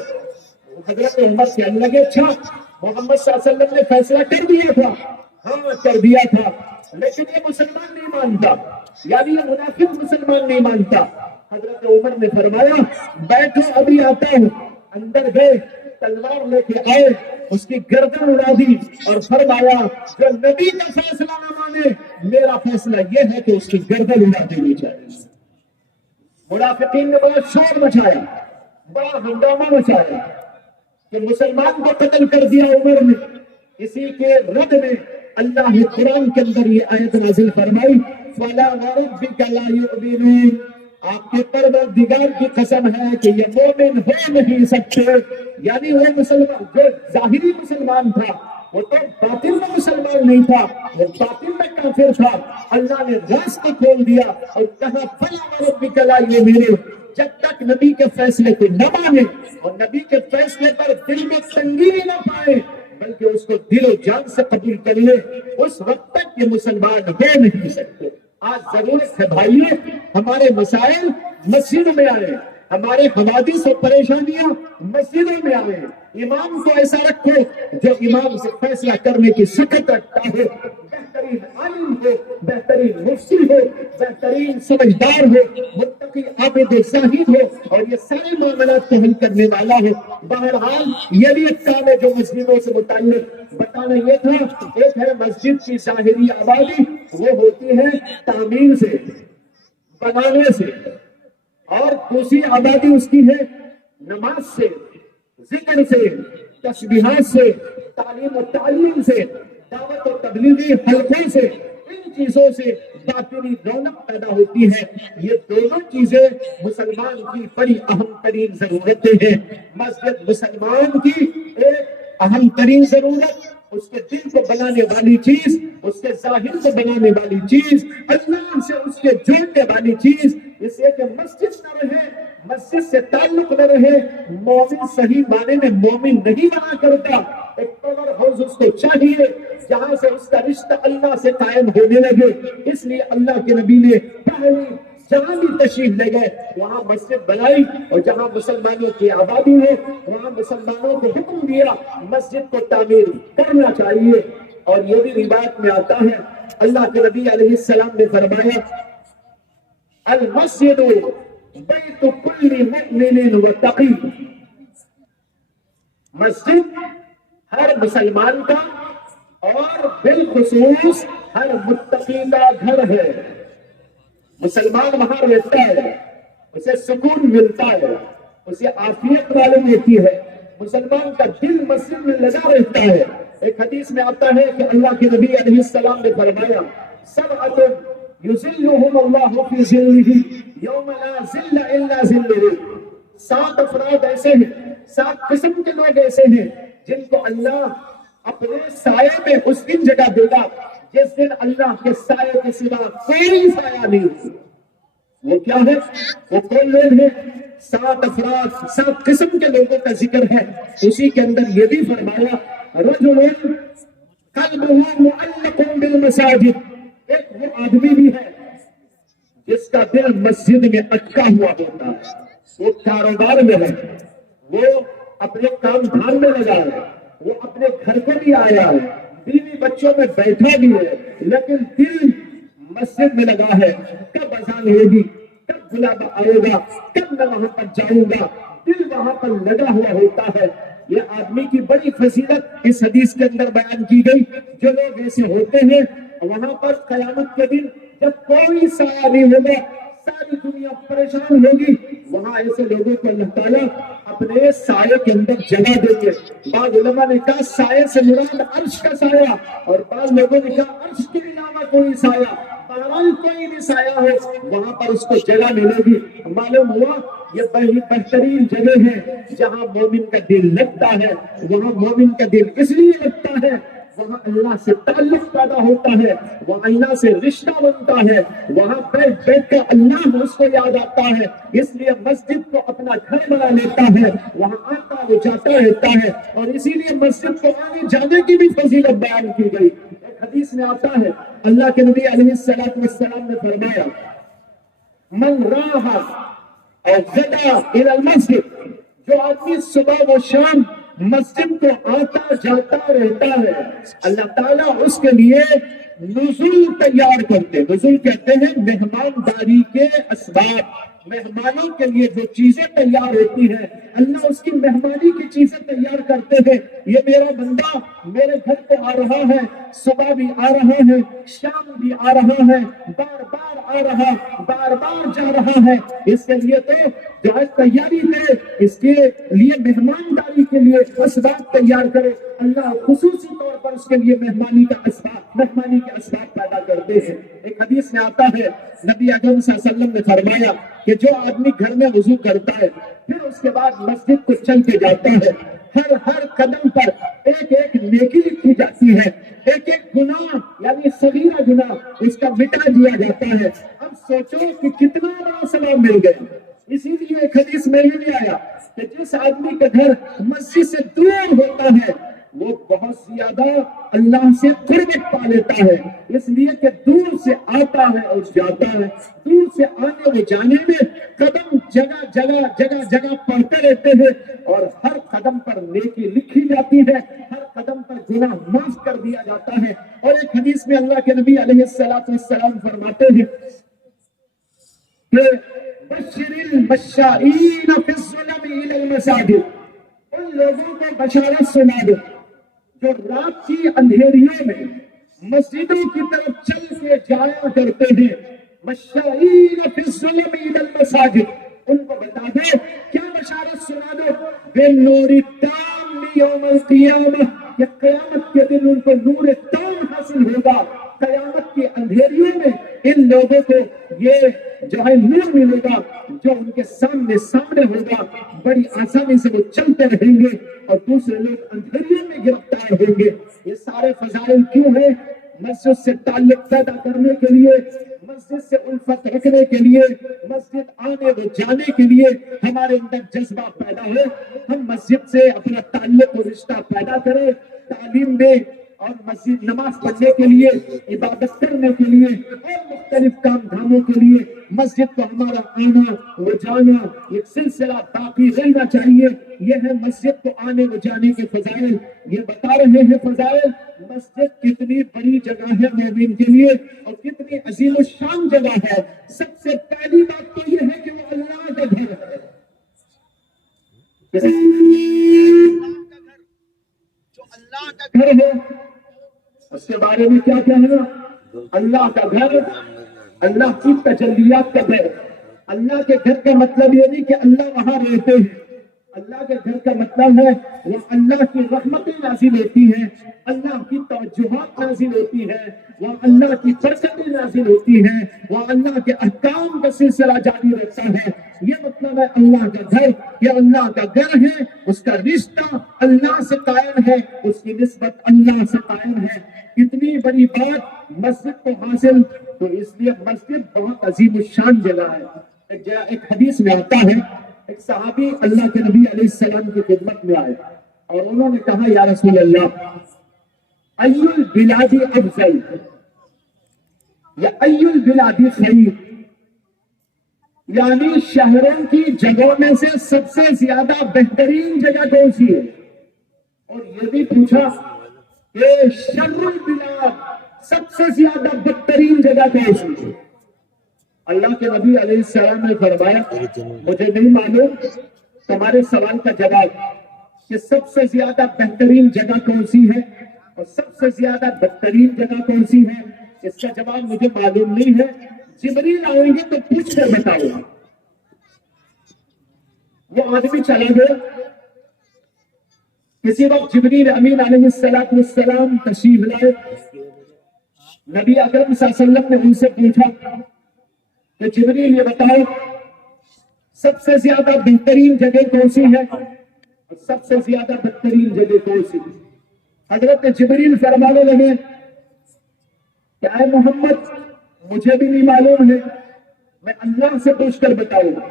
حضرت عمر کہنے لگے اچھا محمد صلی اللہ علیہ وسلم نے فیصلہ کر دیا تھا. ہاں کر دیا تھا, لیکن یہ مسلمان نہیں مانتا, یعنی یہ منافق مسلمان نہیں مانتا. حضرت عمر نے فرمایا بیٹھو ابھی آتا ہوں. اندر گئے, تلوار لے کے آئے, اس کی گردن اڑا دی اور فرمایا جو نبی کا فیصلہ نہ مانے میرا فیصلہ یہ ہے کہ اس کی گردن اڑا دینی چاہیے. منافقین نے بڑا شور مچایا, بڑا ہنگامہ مچایا کہ مسلمان کو قتل کر دیا عمر نے. اسی کے رد میں اللہ قرآن کے اندر یہ آیت نازل فرمائی فَلَا وَرَبِّكَ لَا يُؤْمِنُونَ. آپ کے پروردگار کی قسم ہے کہ یہ مومن ہو نہیں سکتے. یعنی وہ مسلمان جو ظاہری مسلمان تھا وہ تو باطن میں مسلمان نہیں تھا, وہ باطن میں کافر تھا. اللہ نے راستہ کھول دیا اور کہا فَلَا وَرَبِّكَ لَا يُؤْمِنُونَ. جب تک نبی کے فیصلے کو نہ مانے اور نبی کے فیصلے پر دل میں تنگی نہ پائے بلکہ اس کو دل و جان سے قبول کر لے, اس وقت تک یہ مسلمان ہو نہیں سکتے. آج ضرورت ہے بھائیو ہمارے مسائل مسجدوں میں آئے, ہمارے حوادث و پریشانیاں مسجدوں میں آئے. امام کو ایسا رکھو جو امام سے فیصلہ کرنے کی سکت رکھتا ہو, بہترین عالم ہو, بہترین مفتی ہو, بہترین سمجھدار ہو, متقی عابد زاہد ہو اور یہ سارے معاملات کو حل کرنے والا ہو. بہرحال یہ بھی ایک کام ہے جو مسجدوں سے متعلق بتانا یہ تھا. ایک ہے مسجد کی ظاہری آبادی, وہ ہوتی ہے تعمیر سے, بنانے سے, اور دوسری آبادی اس کی ہے نماز سے, ذکر سے, تسبیحات سے, تعلیم و تعلیم سے, دعوت و تبلیغی حلقوں سے. ان چیزوں سے باطنی رونق پیدا ہوتی ہے. یہ دونوں چیزیں مسلمان کی بڑی اہم ترین ضرورتیں ہیں. مسجد مسلمان کی ایک اہم ترین ضرورت, اس کے دل کو بنانے والی چیز, اس کے ظاہر کو بنانے والی چیز, اللہ سے اس کے جوڑنے والی چیز, اس لیے کہ مسجد نہ رہے, مسجد سے تعلق نہ رہے, مومن صحیح معنی میں مومن نہیں بنا کرتا. ایک پاور ہاؤس اس کو چاہیے جہاں سے اس کا رشتہ اللہ سے قائم ہونے لگے. اس لیے اللہ کے نبی نے پہلی جہاں بھی تشریف لے گئے وہاں مسجد بنائی, اور جہاں مسلمانوں کی آبادی ہے وہاں مسلمانوں کو حکم دیا مسجد کو تعمیر کرنا چاہیے. اور یہ بھی روایت میں آتا ہے اللہ کے نبی علیہ السلام نے فرمایا المسجد بیت کل مؤمن وتقی. مسجد ہر مسلمان کا اور بالخصوص ہر متقی کا گھر ہے. مسلمان وہاں رہتا ہے, اسے سکون ملتا ہے, اسے عافیت معلوم ہوتی ہے, مسلمان کا دل مسجد میں لگا رہتا ہے. ایک حدیث میں آتا ہے کہ اللہ کے نبی علیہ السلام نے فرمایا سبعۃ یظلھم اللہ فی ظلہ یوم لا ظل الا ظلہ. 7 افراد ایسے ہیں, 7 قسم کے لوگ ایسے ہیں جن کو اللہ اپنے سائے میں اس دن جگہ دے گا جس دن اللہ کے سائے کے سوا کوئی سایہ نہیں. وہ کیا ہے؟ وہ کون لوگ ہیں؟ 7 افراد، 7 قسم کے لوگوں کا ذکر ہے. اسی کے اندر یہ بھی فرمایا رجل قلبہ معلق بالمساجد، ایک وہ آدمی بھی ہے جس کا دل مسجد میں اٹکا ہوا ہوتا ہے. وہ کاروبار میں ہے، وہ اپنے کام دھام میں لگا ہے، وہ اپنے گھر کو بھی آیا ہے، بیوی بچوں میں بیٹھا بھی ہے، لیکن دل مسجد میں لگا ہے. کب اذان ہوگی، کب بلاوا آئے گا، کب میں وہاں پر جاؤں گا، دل وہاں پر لگا ہوا ہوتا ہے. یہ آدمی کی بڑی فضیلت اس حدیث کے اندر بیان کی گئی. جو لوگ ایسے ہوتے ہیں وہاں پر قیامت کے دن جب کوئی سایہ نہیں ہوگا، ساری دنیا پریشان ہوگی، وہاں ایسے لوگوں کو اللہ تعالیٰ اپنے سائے کے اندر جگہ دیں گے. بعض علماء نے کہا سائے سے مراد عرش کا سایہ، اور بعض لوگوں نے کہا عرش کے علاوہ کوئی سایہ، بہرحال کوئی بھی سایہ ہو وہاں پر اس کو جگہ ملے گی. معلوم ہوا یہ بہترین جگہ ہے جہاں مومن کا دل لگتا ہے. وہاں مومن کا دل اس لیے لگتا ہے وہاں اللہ سے تعلق پیدا ہوتا ہے، وہاں اللہ سے رشتہ بنتا ہے، وہاں بیٹھ بیٹھ کر اللہ اس کو یاد آتا ہے. اس لیے مسجد کو اپنا گھر بنا لیتا ہے، وہاں آتا وہ جاتا رہتا ہے. اور اسی لیے مسجد کو آنے جانے کی بھی فضیلت بیان کی گئی. ایک حدیث میں آتا ہے اللہ کے نبی علیہ السلام نے فرمایا من راح اور غدا الى المسجد، جو آدمی صبح و شام مسجد کو آتا جاتا رہتا ہے اللہ تعالیٰ اس کے لیے نزول تیار کرتے. نزول کہتے ہیں مہمانداری کے اسباب، مہمانوں کے لیے جو چیزیں تیار ہوتی ہیں اللہ اس کی مہمانی کی چیزیں تیار کرتے ہیں. یہ میرا بندہ میرے گھر کو آ رہا ہے، صبح بھی آ رہا ہے، شام بھی آ رہا ہے، بار بار آ رہا، بار بار جا رہا ہے. اس کے لیے تو جو ہے تیاری کرے، اس کے لیے مہمانداری کے لیے اسباب تیار کرے. اللہ خصوصی طور پر اس کے لیے مہمانی کے اسباب پیدا کرتے ہیں. ایک حدیث میں آتا ہے نبی اکرم صلی اللہ علیہ وسلم نے فرمایا کہ جو آدمی گھر میں وضو کرتا ہے پھر اس کے بعد مسجد کو چل کے جاتا ہے، ہر قدم پر ایک ایک نیکی لکھی جاتی ہے، ایک ایک گناہ یعنی صغیرہ گناہ اس کا مٹا دیا جاتا ہے. اب سوچو کہ کتنا بڑا ثواب مل گیا. اسی لیے ایک حدیث میں یہ بھی آیا کہ جس آدمی کا گھر مسجد سے دور ہوتا ہے وہ بہت زیادہ اللہ سے قربت پا لیتا ہے. اس لیے کہ دور سے آتا ہے اور جاتا ہے، دور سے آنے و جانے میں قدم جگہ پڑھتے رہتے ہیں، اور ہر قدم پر نیکی لکھی جاتی ہے، ہر قدم پر گناہ معاف کر دیا جاتا ہے. اور ایک حدیث میں اللہ کے نبی علیہ السلام فرماتے ہیں کہ بشر المشائین فی الظلم الی المساجد، ان لوگوں کو بشارت سنا دو جو رات کی اندھیریوں میں مسجدوں کی طرف چل کے جایا کرتے ہیں. مشائین فی الظلم الی المساجد، ان کو بتا دو، کیا بشارت سنا دو؟ بالنور التام یوم القیامہ، کہ قیامت کے دن ان کو نور تام حاصل ہوگا. قیامت کی اندھیریوں میں ان لوگوں کو یہ جو ہے نور ملے گا جو ان کے سامنے ہوگا. بڑی آسانی سے وہ چلتے رہیں گے اور دوسرے لوگ اندھیریوں میں گرفتار ہوں گے. یہ سارے فضائل کیوں ہیں؟ مسجد سے تعلق پیدا کرنے کے لیے، مسجد سے الفت رکھنے کے لیے، مسجد آنے و جانے کے لیے ہمارے اندر جذبہ پیدا ہو، ہم مسجد سے اپنا تعلق و رشتہ پیدا کریں، تعلیم دیں، اور مسجد نماز پڑھنے کے لیے، عبادت کرنے کے لیے اور مختلف کام دھاموں کے لیے مسجد کو ہمارا آنا و جانا ایک سلسلہ باقی رہنا چاہیے. یہ ہے مسجد کو آنے و جانے کے فضائل. یہ بتا رہے ہیں فضائل مسجد کتنی بڑی جگہ ہے مومن کے لیے اور کتنی عظیم الشان جگہ ہے. سب سے پہلی بات تو یہ ہے کہ وہ اللہ کا گھر ہے. جو اللہ کا گھر ہے اس کے بارے میں کیا کہنا؟ اللہ کا گھر، اللہ کی تجلیات کا گھر. اللہ کے گھر کا مطلب یہ نہیں کہ اللہ وہاں رہتے ہیں. اللہ کے گھر کا مطلب ہے وہ اللہ کی رحمتیں نازل ہوتی ہیں، اللہ کی توجہات نازل ہوتی ہے، وہ اللہ کی برکتیں نازل ہوتی ہیں، وہ اللہ کے احکام کا سلسلہ جاری رہتا ہے. یہ مطلب ہے اللہ کا گھر. یہ اللہ کا گھر ہے، اس کا رشتہ اللہ سے قائم ہے، اس کی نسبت اللہ سے قائم ہے. اتنی بڑی بات مسجد کو حاصل، تو اس لیے مسجد بہت عظیم الشان جگہ ہے۔ ایک حدیث میں آتا ہے، ایک صحابی اللہ کے نبی علیہ السلام کی خدمت میں آئے اور انہوں نے کہا یا رسول اللہ ای البلاد افضل یا ای البلاد خیر، یعنی شہروں کی جگہوں میں سے سب سے زیادہ بہترین جگہ کون سی ہے؟ اور یہ بھی پوچھا کہ شر البلاد، سب سے زیادہ بدترین جگہ کون سی ہے؟ اللہ کے نبی علیہ السلام نے فرمایا مجھے نہیں معلوم تمہارے سوال کا جواب کہ سب سے زیادہ بہترین جگہ کون سی ہے اور سب سے زیادہ بدترین جگہ کون سی ہے، اس کا جواب مجھے معلوم نہیں ہے، جبریل آئیں گے تو پوچھ کر بتاؤ گا۔ وہ آدمی چلا گیا۔ کسی وقت جبریل امین علیہ السلام تشریف لائے، نبی اکرم صلی اللہ علیہ وسلم نے ان سے پوچھا کہ جبریل یہ بتاؤ سب سے زیادہ بہترین جگہ کون سی ہے اور سب سے زیادہ بدترین جگہ کون سی؟ حضرت جبریل فرمانے لگے کہ اے محمد مجھے بھی نہیں معلوم ہے، میں اللہ سے پوچھ کر بتاؤں گا۔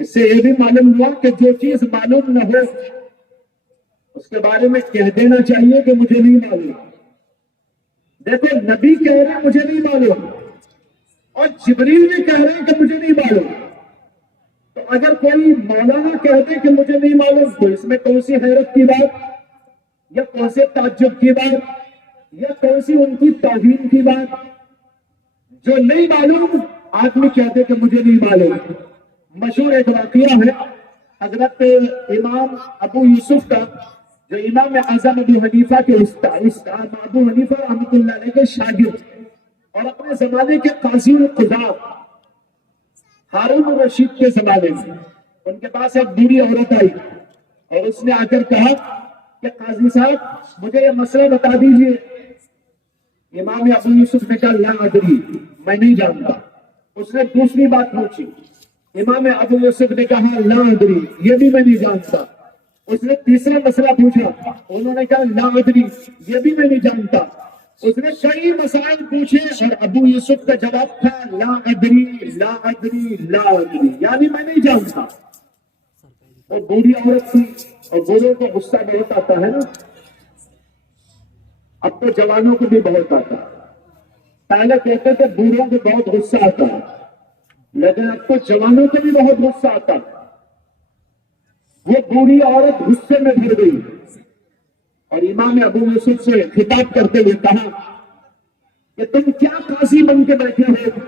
اس سے یہ بھی معلوم ہوا کہ جو چیز معلوم نہ ہو اس کے بارے میں کہہ دینا چاہیے کہ مجھے نہیں معلوم۔ دیکھو نبی کہہ رہے ہیں مجھے نہیں معلوم اور جبریل بھی کہہ رہے ہیں کہ مجھے نہیں معلوم، تو اگر کوئی مولانا کہہ دے کہ مجھے نہیں معلوم تو اس میں کون سی حیرت کی بات یا کون سے تعجب کی بات یا کون سی ان کی توہین کی بات؟ جو نہیں معلوم آدمی کہتے کہ مجھے نہیں معلوم۔ مشہور ایک واقعہ ہے حضرت امام ابو یوسف کا، جو امام اعظم ابو حنیفہ کے استاد ابو حنیفہ رحمۃ اللہ علیہ کے شاگرد اور اپنے زمانے کے قاضی القضات ہارون الرشید کے زمانے میں، ان کے پاس ایک بوڑھی عورت آئی اور اس نے آ کر کہا کہ قاضی صاحب مجھے یہ مسئلہ بتا دیجئے۔ امام ابو یوسف نے کہا لا ادری، میں نہیں جانتا۔ اس نے دوسری بات پوچھی، امام ابو یوسف نے کہا لا ادری، یہ بھی میں نہیں جانتا۔ اس نے تیسرا مسئلہ پوچھا، انہوں نے کہا لا ادری، یہ بھی میں نہیں جانتا۔ اس نے کئی مسائل پوچھے اور ابو یوسف کا جواب تھا لا ادری لا ادری لا ادری، یعنی میں نہیں جانتا۔ اور بوڑھی عورت تھی اور بوڑھوں کو غصہ بہت آتا ہے نا، اب تو جوانوں کو بھی بہت آتا ہے۔ پہلے کہتے تھے بوڑھوں کو بہت غصہ آتا ہے، لیکن اب تو جوانوں کو بھی بہت غصہ آتا ہے۔ وہ بوڑھی عورت غصے میں بھر گئی اور امام ابو یوسف سے خطاب کرتے ہوئے کہا کہ تم کیا قاضی بن کے بیٹھے ہو،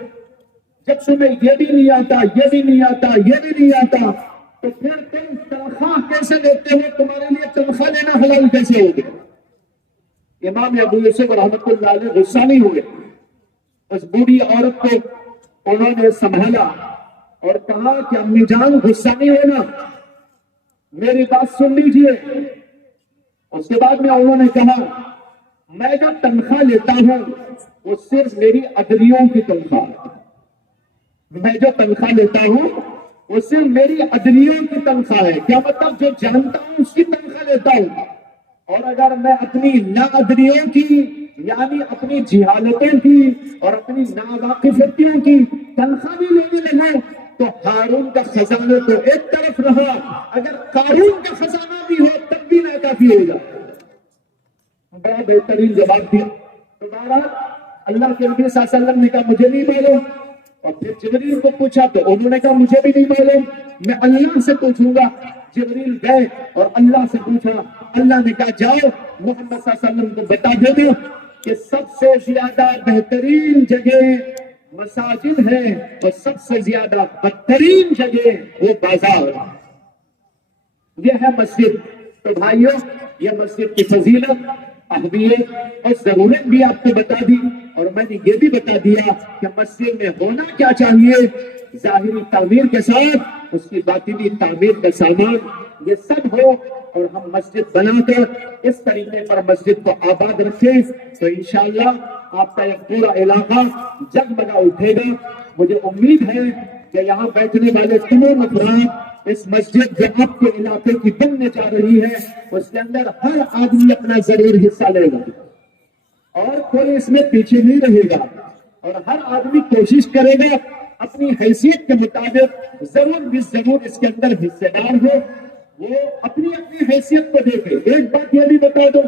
جب تمہیں یہ بھی نہیں آتا، یہ بھی نہیں آتا، یہ بھی نہیں آتا، تو پھر تم تنخواہ کیسے لیتے ہو؟ تمہارے لیے تنخواہ لینا حلال کیسے ہو گیا؟ امام ابو یوسف رحمۃ اللہ علیہ غصہ نہیں ہوئے، اس بوڑھی عورت کو انہوں نے سنبھالا اور کہا کہ امی جان غصہ نہیں ہونا، میری بات سن لیجئے۔ اس کے بعد میں انہوں نے کہا میں جو تنخواہ لیتا ہوں وہ صرف میری ادریوں کی تنخواہ ہے، میں جو تنخواہ لیتا ہوں وہ صرف میری ادریوں کی تنخواہ ہے۔ کیا مطلب جو جانتا ہوں اس کی تنخواہ لیتا ہوں، اور اگر میں اپنی نا ادریوں کی یعنی اپنی جہالتوں کی اور اپنی ناواقفتیوں کی تنخواہ بھی لینے لگا تو ہارون کا خزانہ تو ایک طرف رہا، اگر قارون کا خزانہ بھی ہو تب بھی ناکافی ہوگا۔ بڑا بہترین جواب دیا۔ تو بہرحال اللہ کے نبی صلی اللہ علیہ وسلم نے کہا مجھے نہیں معلوم، اور پھر جبریل کو پوچھا تو انہوں نے کہا مجھے بھی نہیں معلوم، میں اللہ سے پوچھوں گا۔ جبریل گئے اور اللہ سے پوچھا، اللہ نے کہا جاؤ محمد صلی اللہ علیہ وسلم کو بتا دینا کہ سب سے زیادہ بہترین جگہ مساجد ہے اور سب سے زیادہ بدترین جگہ وہ بازار ہے، یہ ہے مسجد۔ تو بھائیوں یہ مسجد کی فضیلت، اہمیت اور ضرورت بھی آپ کو بتا دی، اور میں نے یہ بھی بتا دیا کہ مسجد میں ہونا کیا چاہیے، ظاہری تعمیر کے ساتھ اس کی باطنی تعمیر کا سامان یہ سب ہو، اور ہم مسجد بنا کر اس طریقے پر مسجد کو آباد رکھیں تو انشاءاللہ آپ کا ایک پورا علاقہ جگمگا اٹھے گا۔ مجھے امید ہے کہ یہاں بیٹھنے والے تمام افراد اس مسجد جو آپ کے علاقے کی بننے جا رہی ہے اس کے اندر ہر آدمی اپنا ضرور حصہ لے گا، اور کوئی اس میں پیچھے نہیں رہے گا، اور ہر آدمی کوشش کرے گا اپنی حیثیت کے مطابق ضرور بھی ضرور اس کے اندر حصے دار ہو، وہ اپنی اپنی حیثیت کو دیکھے۔ ایک بات یہ بھی بتا دو،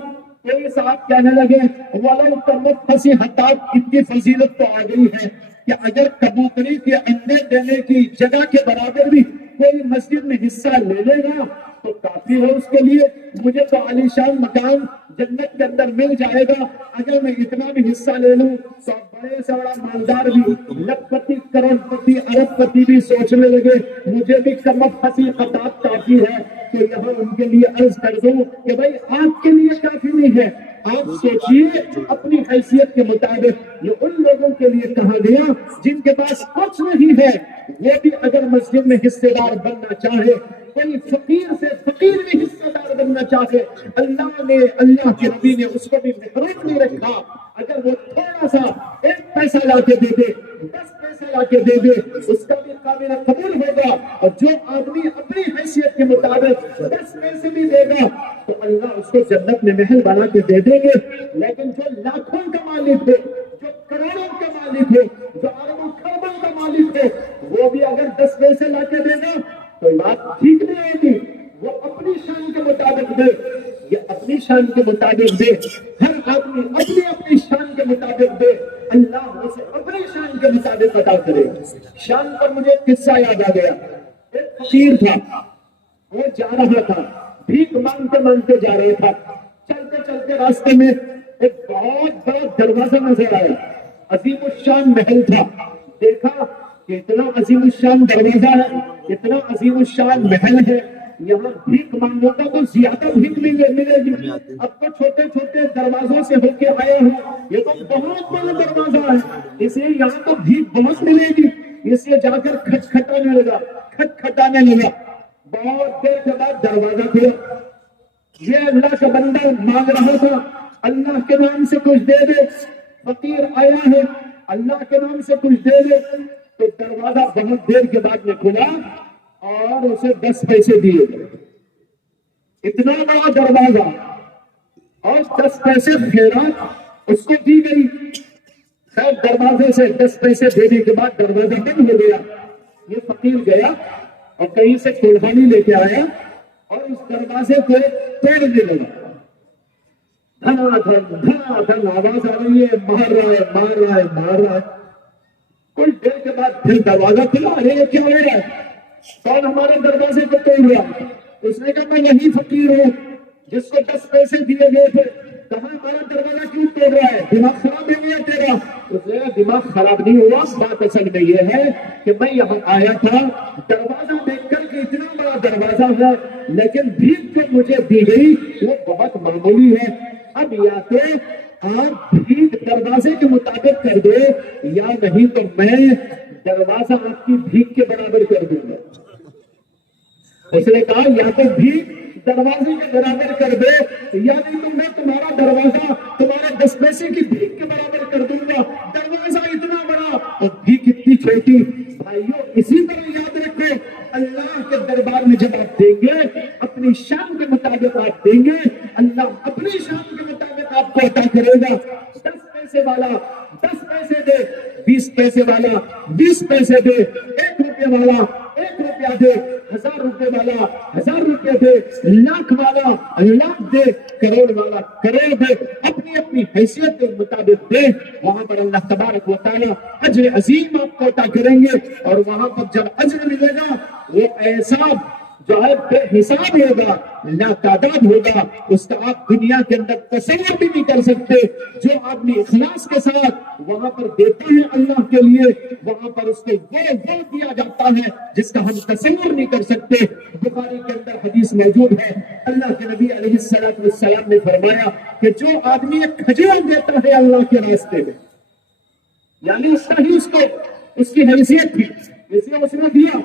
کوئی صاحب کہنے لگے وَلَوْ تَمَتْ فَصِيحَتَاتٍ، اتنی فضیلت تو آ گئی ہے کہ اگر کبوتری کے انڈے دینے کی جگہ کے برابر بھی کوئی مسجد میں حصہ لے لے گا تو کافی ہے اس کے لیے، مجھے تو عالیشان مکان جنت کے اندر مل جائے گا، اگر میں اتنا بھی حصہ لے لوں تو بڑے سے بڑا مالدار بھی، لکھ پتی، کروڑ پتی، ارب پتی بھی سوچنے لگے مجھے بھی کمت پھنسی خطاب کافی ہے، تو یہاں ان کے لیے عرض کر دوں کہ بھائی آپ کے لیے کافی نہیں ہے، آپ سوچئے اپنی حیثیت کے مطابق۔ یہ ان لوگوں کے لیے کہا گیا جن کے پاس کچھ نہیں ہے، وہ بھی اگر مسجد میں حصے دار بننا چاہے، کوئی فقیر سے فقیر بھی حصہ دار بننا چاہے، اللہ کے نبی نے اس کو بھی محروم نہیں رکھا، اگر وہ تھوڑا سا 1 پیسہ لا کے دے دے، 10 پیسہ لا کے دے دے، اس کا بھی قابل قبول ہوگا۔ اور جو آدمی اپنی حیثیت کے مطابق 10 پیسے بھی دے گا تو اللہ اس کو جنت میں محل بنا کے دے دیں گے۔ لیکن جو لاکھوں کا مالک ہے، جو کروڑوں کا مالک ہے، جو اربوں کروڑوں کا مالک ہے، وہ بھی اگر 10 پیسے لا کے دے گا تو بات ٹھیک نہیں ہوگی۔ وہ اپنی شان کے مطابق دے، یہ اپنی شان کے مطابق دے، ہر آدمی اپنی اپنی شان کے مطابق دے، اللہ اسے اپنی شان کے مطابق عطا کرے۔ شان پر مجھے ایک قصہ یاد آ گیا، ایک فقیر تھا، وہ جا رہا تھا، بھیک مانگتے مانگتے جا رہا تھا، چلتے چلتے راستے میں ایک بہت بڑا دروازہ نظر آیا، عظیم الشان محل تھا، دیکھا کہ اتنا عظیم الشان دروازہ ہے، اتنا عظیم الشان محل ہے، یہاں بھیک مانگوں گا تو زیادہ بھیک ملے گی، اب تو چھوٹے چھوٹے دروازوں سے ہو کے آیا ہوں، یہ تو بہت بڑا دروازہ ہے، اس لیے یہاں تو بھیک بہت ملے گی، اس لیے جا کر کھٹکھٹانے لگا، بہت دیر کے بعد دروازہ کھلا، یہ اللہ کا بندہ مانگ رہا تھا اللہ کے نام سے کچھ دے دے، فقیر آیا ہے اللہ کے نام سے کچھ دے دے، تو دروازہ بہت دیر کے بعد میں کھلا اور اسے 10 پیسے دیے گئے، اتنا بڑا دروازہ، اور 10 پیسے خیرات اس کو دی گئی۔ خیر دروازے سے 10 پیسے دینے کے بعد دروازہ بند ہو گیا، یہ فقیر گیا اور کہیں سے کلہانی لے کے آیا اور اس دروازے کو توڑنے لگا، دھن آواز آ رہی ہے، مار رہا ہے، کچھ دیر کے بعد پھر دروازہ کھلا، ارے یہ کیا ہو رہا ہے، کون ہمارے دروازے کو توڑ رہا ہے؟ اس نے کہا میں یہی فقیر ہوں جس کو 10 پیسے دیے گئے تھے، کہاں ہمارا دروازہ کیوں توڑ رہا ہے، دماغ خراب ہو گیا تیرا؟ اس نے کہا دماغ خراب نہیں ہوا، بات اصل میں یہ ہے کہ میں یہاں آیا تھا دروازہ دیکھ کر کہ اتنا بڑا دروازہ ہے، لیکن بھیک جو مجھے دی گئی وہ بہت معمولی ہے، اب یا تو آپ بھیک دروازے کے مطابق کر دو یا نہیں تو میں دروازہ آپ کی بھیک کے برابر کر دوں گا۔ اس نے کہا یا تو بھیک دروازے کے برابر کر دو یا نہیں تو میں تمہارا دروازہ تمہارے 10 پیسے کی بھیک کے برابر کر دوں گا، دروازہ اتنا بڑا اور بھیک اتنی چھوٹی۔ بھائیو اسی طرح یاد رکھو، اللہ کے دربار میں جب آپ دیں گے اپنی شان کے مطابق آپ دیں گے، اللہ اپنی شان کے مطابق آپ کو عطا کرے گا۔ 10 پیسے والا 10 پیسے دے، 20 پیسے والا 20 پیسے دے، 1 روپے والا 1 روپیہ دے، 1000 روپے والا 1000 روپے دے، لاکھ والا لاکھ دے، کروڑ والا کروڑ دے، اپنی اپنی حیثیت کے مطابق دے، وہاں پر اللہ تبارک و تعالیٰ اجر عظیم آپ کو عطا کریں گے، اور وہاں پر جب اجر ملے گا وہ ایسا جو ہے بے حساب ہوگا، لا تعداد ہوگا، اس کا آپ دنیا کے اندر تصور بھی نہیں کر سکتے۔ جو آدمی اخلاص کے ساتھ وہاں پر دیتا ہے اللہ کے لیے، وہاں پر اس کو وہ دیا جاتا ہے جس کا ہم تصور نہیں کر سکتے۔ بخاری کے اندر حدیث موجود ہے، اللہ کے نبی علیہ السلام نے فرمایا کہ جو آدمی ایک کھجور دیتا ہے اللہ کے راستے میں، یعنی اس کا ہی اس کی حیثیت تھی، اس لیے اس نے دیا،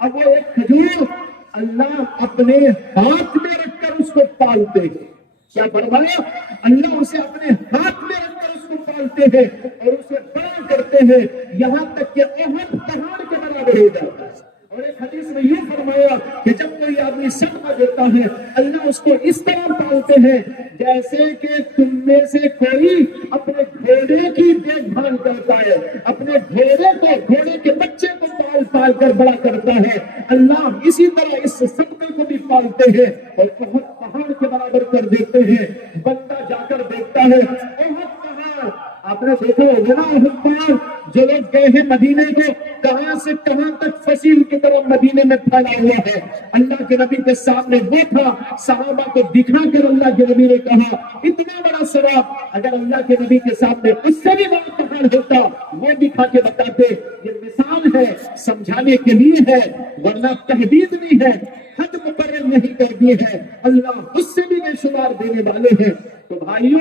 اب وہ ایک کھجور اللہ اپنے ہاتھ میں رکھ کر اس کو پالتے ہیں، کیا فرمایا؟ اللہ اسے اپنے ہاتھ میں رکھ کر اس کو پالتے ہیں اور اسے بڑا کرتے ہیں، یہاں تک کہ احد پہاڑ کے برابر ہو جاتا ہے۔ اور ایک حدیث میں یہ فرمایا کہ جب کوئی آدمی اسلامی صدقہ دیتا ہے اللہ اس کو اس طرح پالتے ہیں جیسے کہ تم میں سے کوئی اپنے گھوڑے کی دیکھ بھال کرتا ہے، اپنے گھوڑے کے بچے کو پال پال کر بڑا کرتا ہے، اللہ اسی طرح اس صدقے کو بھی پالتے ہیں اور بہت پہاڑ کے برابر کر دیتے ہیں۔ بندہ جا کر دیکھتا ہے بہت پہاڑ، آپ نے دیکھا ہوگا نا احد پہاڑ، جو لوگ گئے ہیں مدینے کو کہاں سے کہاں تک فصیل کی طرح مدینے میں پھیلا ہوا ہے، اللہ کے نبی کے سامنے وہ تھا، صحابہ کو دکھا کر اللہ کے نبی نے کہا اتنا بڑا ثواب اگر اللہ کے نبی کے سامنے اس سے بھی بڑا پہاڑ ہوتا وہ دکھا کے بتاتے۔ یہ مثال ہے، سمجھانے کے لیے ہے، ورنہ تحدید نہیں ہے، حد مقرر نہیں کر دی ہے، اللہ اس سے بھی بے شمار دینے والے ہیں۔ تو بھائیو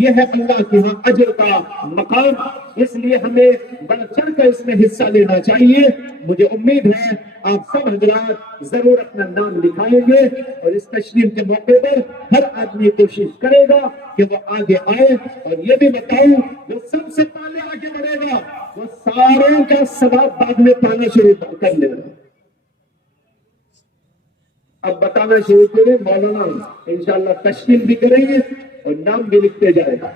یہ ہے اللہ کے ہاں اجر کا مقام، اس لیے ہمیں بڑھ چڑھ کر اس میں حصہ لینا چاہیے۔ مجھے امید ہے آپ سب حضرات ضرور اپنا نام لکھائیں گے اور اس تشریف کے موقع پر ہر آدمی کوشش کرے گا کہ وہ آگے آئے، اور یہ بھی بتاؤں جو سب سے پہلے آگے بڑھے گا وہ ساروں کا ثواب بعد میں پانا شروع کر لے گا۔ اب بتانا شروع کریں، مولانا انشاءاللہ تشکیل بھی کریں گے اور نام بھی لکھتے جائے گا۔